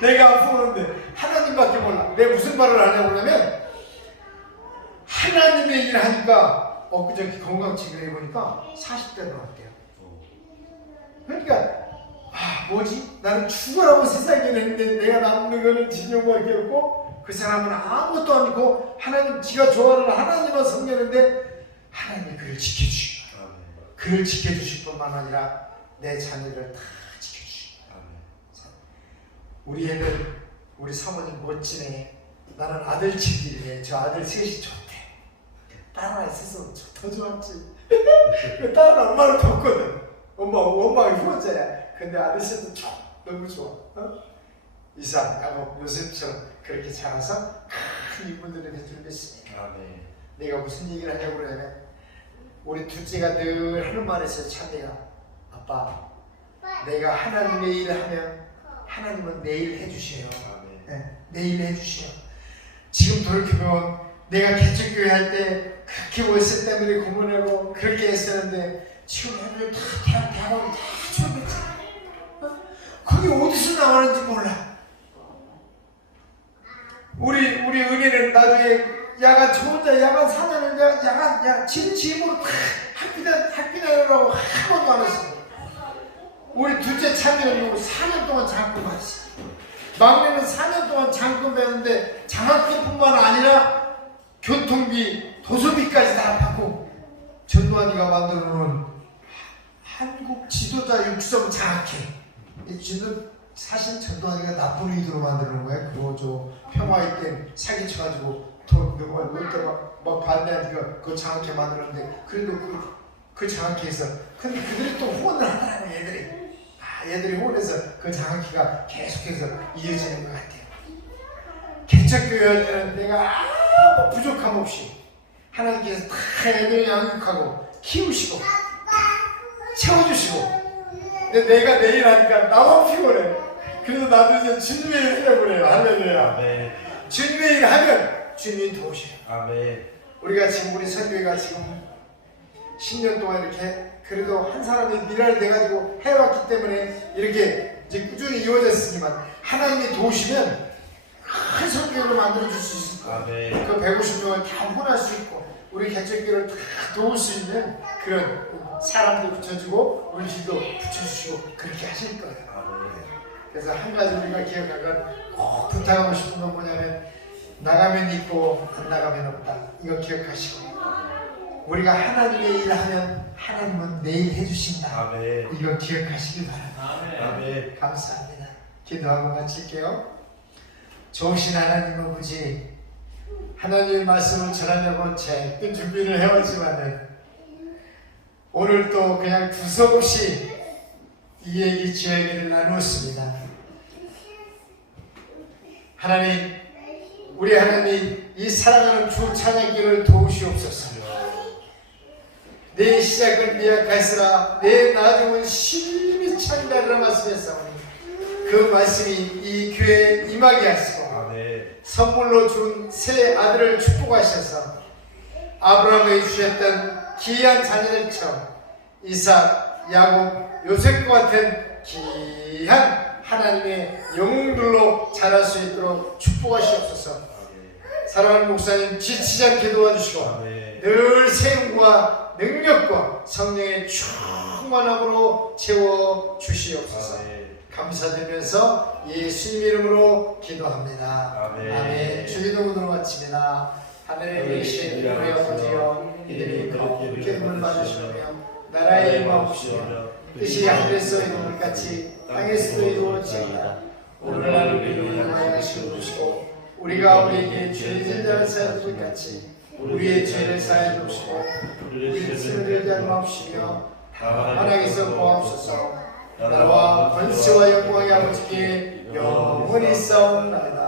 내가 아프는데 하나님밖에 몰라. 내가 무슨 말을 하냐고 그러면 하나님의 일을 하니까 엊그저께 건강검진을 해보니까 40대 나왔대요. 그러니까 뭐지? 나는 죽으라고 세상에 냈는데 내가 남는 거는 진영밖에 없고 그 사람은 아무것도 아니고 하나님 지가 좋아하는 하나님만 섬기는데 하나님이 그를 지켜주시고 그를 지켜주실 뿐만 아니라 내 자녀를 다 지켜주시고 우리 애들 우리 사모님 멋지네. 나는 아들 친들이네. 저 아들 셋이 좋대. 딸 하나 있어서 더 좋았지. 그 딸은 엄마를 뒀거든. 엄마가 후원자야. 근데 아들 셋은 너무 좋아. 이삭, 야곱, 요셉처럼 그렇게 자라서 큰 인물들을 준비했습니다. 내가 무슨 얘기를 하냐고 그러냐면 우리 둘째가 늘 하는 말이 있어요. 찬이가 아빠 내가 하나님의 일을 하면 하나님은 내일 해주셔요. 네, 내일 해주셔요. 지금 돌이켜보면 내가 개척교회 할 때 그렇게 월세 때문에 고문하고 그렇게 했었는데 지금 애들 다 대학원 다 졸업했지. 그게 어디서 나오는지 몰라. 우리 은혜는 나중에 야간 저 혼자 야간 사냐는 야간 집으로 다 학비 다니라고 한 번도 안 했어. 우리 둘째 참여는 4년 동안 장학금 받았어. 막내는 4년 동안 장학금 받았는데 장학금뿐만 아니라 교통비, 도서비까지 다 받고 전두환이가 만들어놓은 한국 지도자 육성 장학회. 이 지도 사실 전두환이가 나쁜 의도로 만드는 거야. 그거 저 평화의 때 사기쳐가지고 돈 막 반대하니까 그 장학회 만들었는데 그래도 그 장학회에서 근데 그들이 또 후원을 하더라고 얘들이 후원해서 그 장학회가 계속해서 이어지는 것 같아요. 개척교회 할 때는 내가 아무 부족함 없이 하나님께서 다 애들을 양육하고 키우시고 채워주시고 근데 내가 내일 하니까 나만 피곤해. 그래서 나도 이제 주님의 일 하려고 그래요. 할렐루야. 주님의 일 하면 주님이 도우셔요. 우리가 지금 우리 선교회가 지금 10년 동안 이렇게 그래도 한 사람이 미랄을 내가지고 해왔기 때문에 이렇게 이제 꾸준히 이루어졌으지만 하나님이 도우시면 큰 선교회로 만들어줄 수 있을 거예요. 그 150명을 다 후원할 수 있고 우리 개척교회를 다 도울 수 있는 그런 사람도 붙여주고 은신도 붙여주시고 그렇게 하실 거예요. 그래서 한 가지 우리가 기억하건 꼭 부탁하고 싶은 건 뭐냐면 나가면 있고 안 나가면 없다. 이거 기억하시고 우리가 하나님의 일을 하면 하나님은 내일 해주신다. 이거 기억하시기 바랍니다. 감사합니다. 기도하고 마칠게요. 좋으신 하나님 아버지 하나님의 말씀을 전하려고 제때 준비를 해왔지만은 오늘 또 그냥 두서없이 이 얘기 저 얘기를 나누었습니다. 하나님 우리 하나님 이 사랑하는 주 찬양길을 도우시옵소서. 내 시작은 미약할으나 내 나중은 심히 창대하리라 말씀했사오니 그 말씀이 이 교회에 임하게 하시고 선물로 준 새 아들을 축복하셔서 아브라함에게 주셨던 귀한 자녀들처럼 이삭, 야곱, 요셉과 같은 귀한 하나님의 영웅들로 자랄 수 있도록 축복하시옵소서. 사랑하는 목사님 지치지 않게 도와주시고 늘 세움과 능력과 성령의 충만함으로 채워주시옵소서. 감사드리면서 예수님 이름으로 기도합니다. 아멘. 주기도문으로 마칩니다. 하늘에 계신 우리 아버지여 이들이 거룩히 물 받으시며 나라의 임하옵시며 뜻이 하늘에서 이루어진 것 같이 땅에서도 이루어지이다. 오늘날 우리를 위하여 주시고 우리가 우리에게 죄 지은 자를 사하여 줄 같이 우리의 죄를 사하여 주시고 우리의 죄를 들지 마옵시며 다만 악에서 구하옵소서. 나라와 권세와 영광이 아버지께 영원히 있사옵나이다.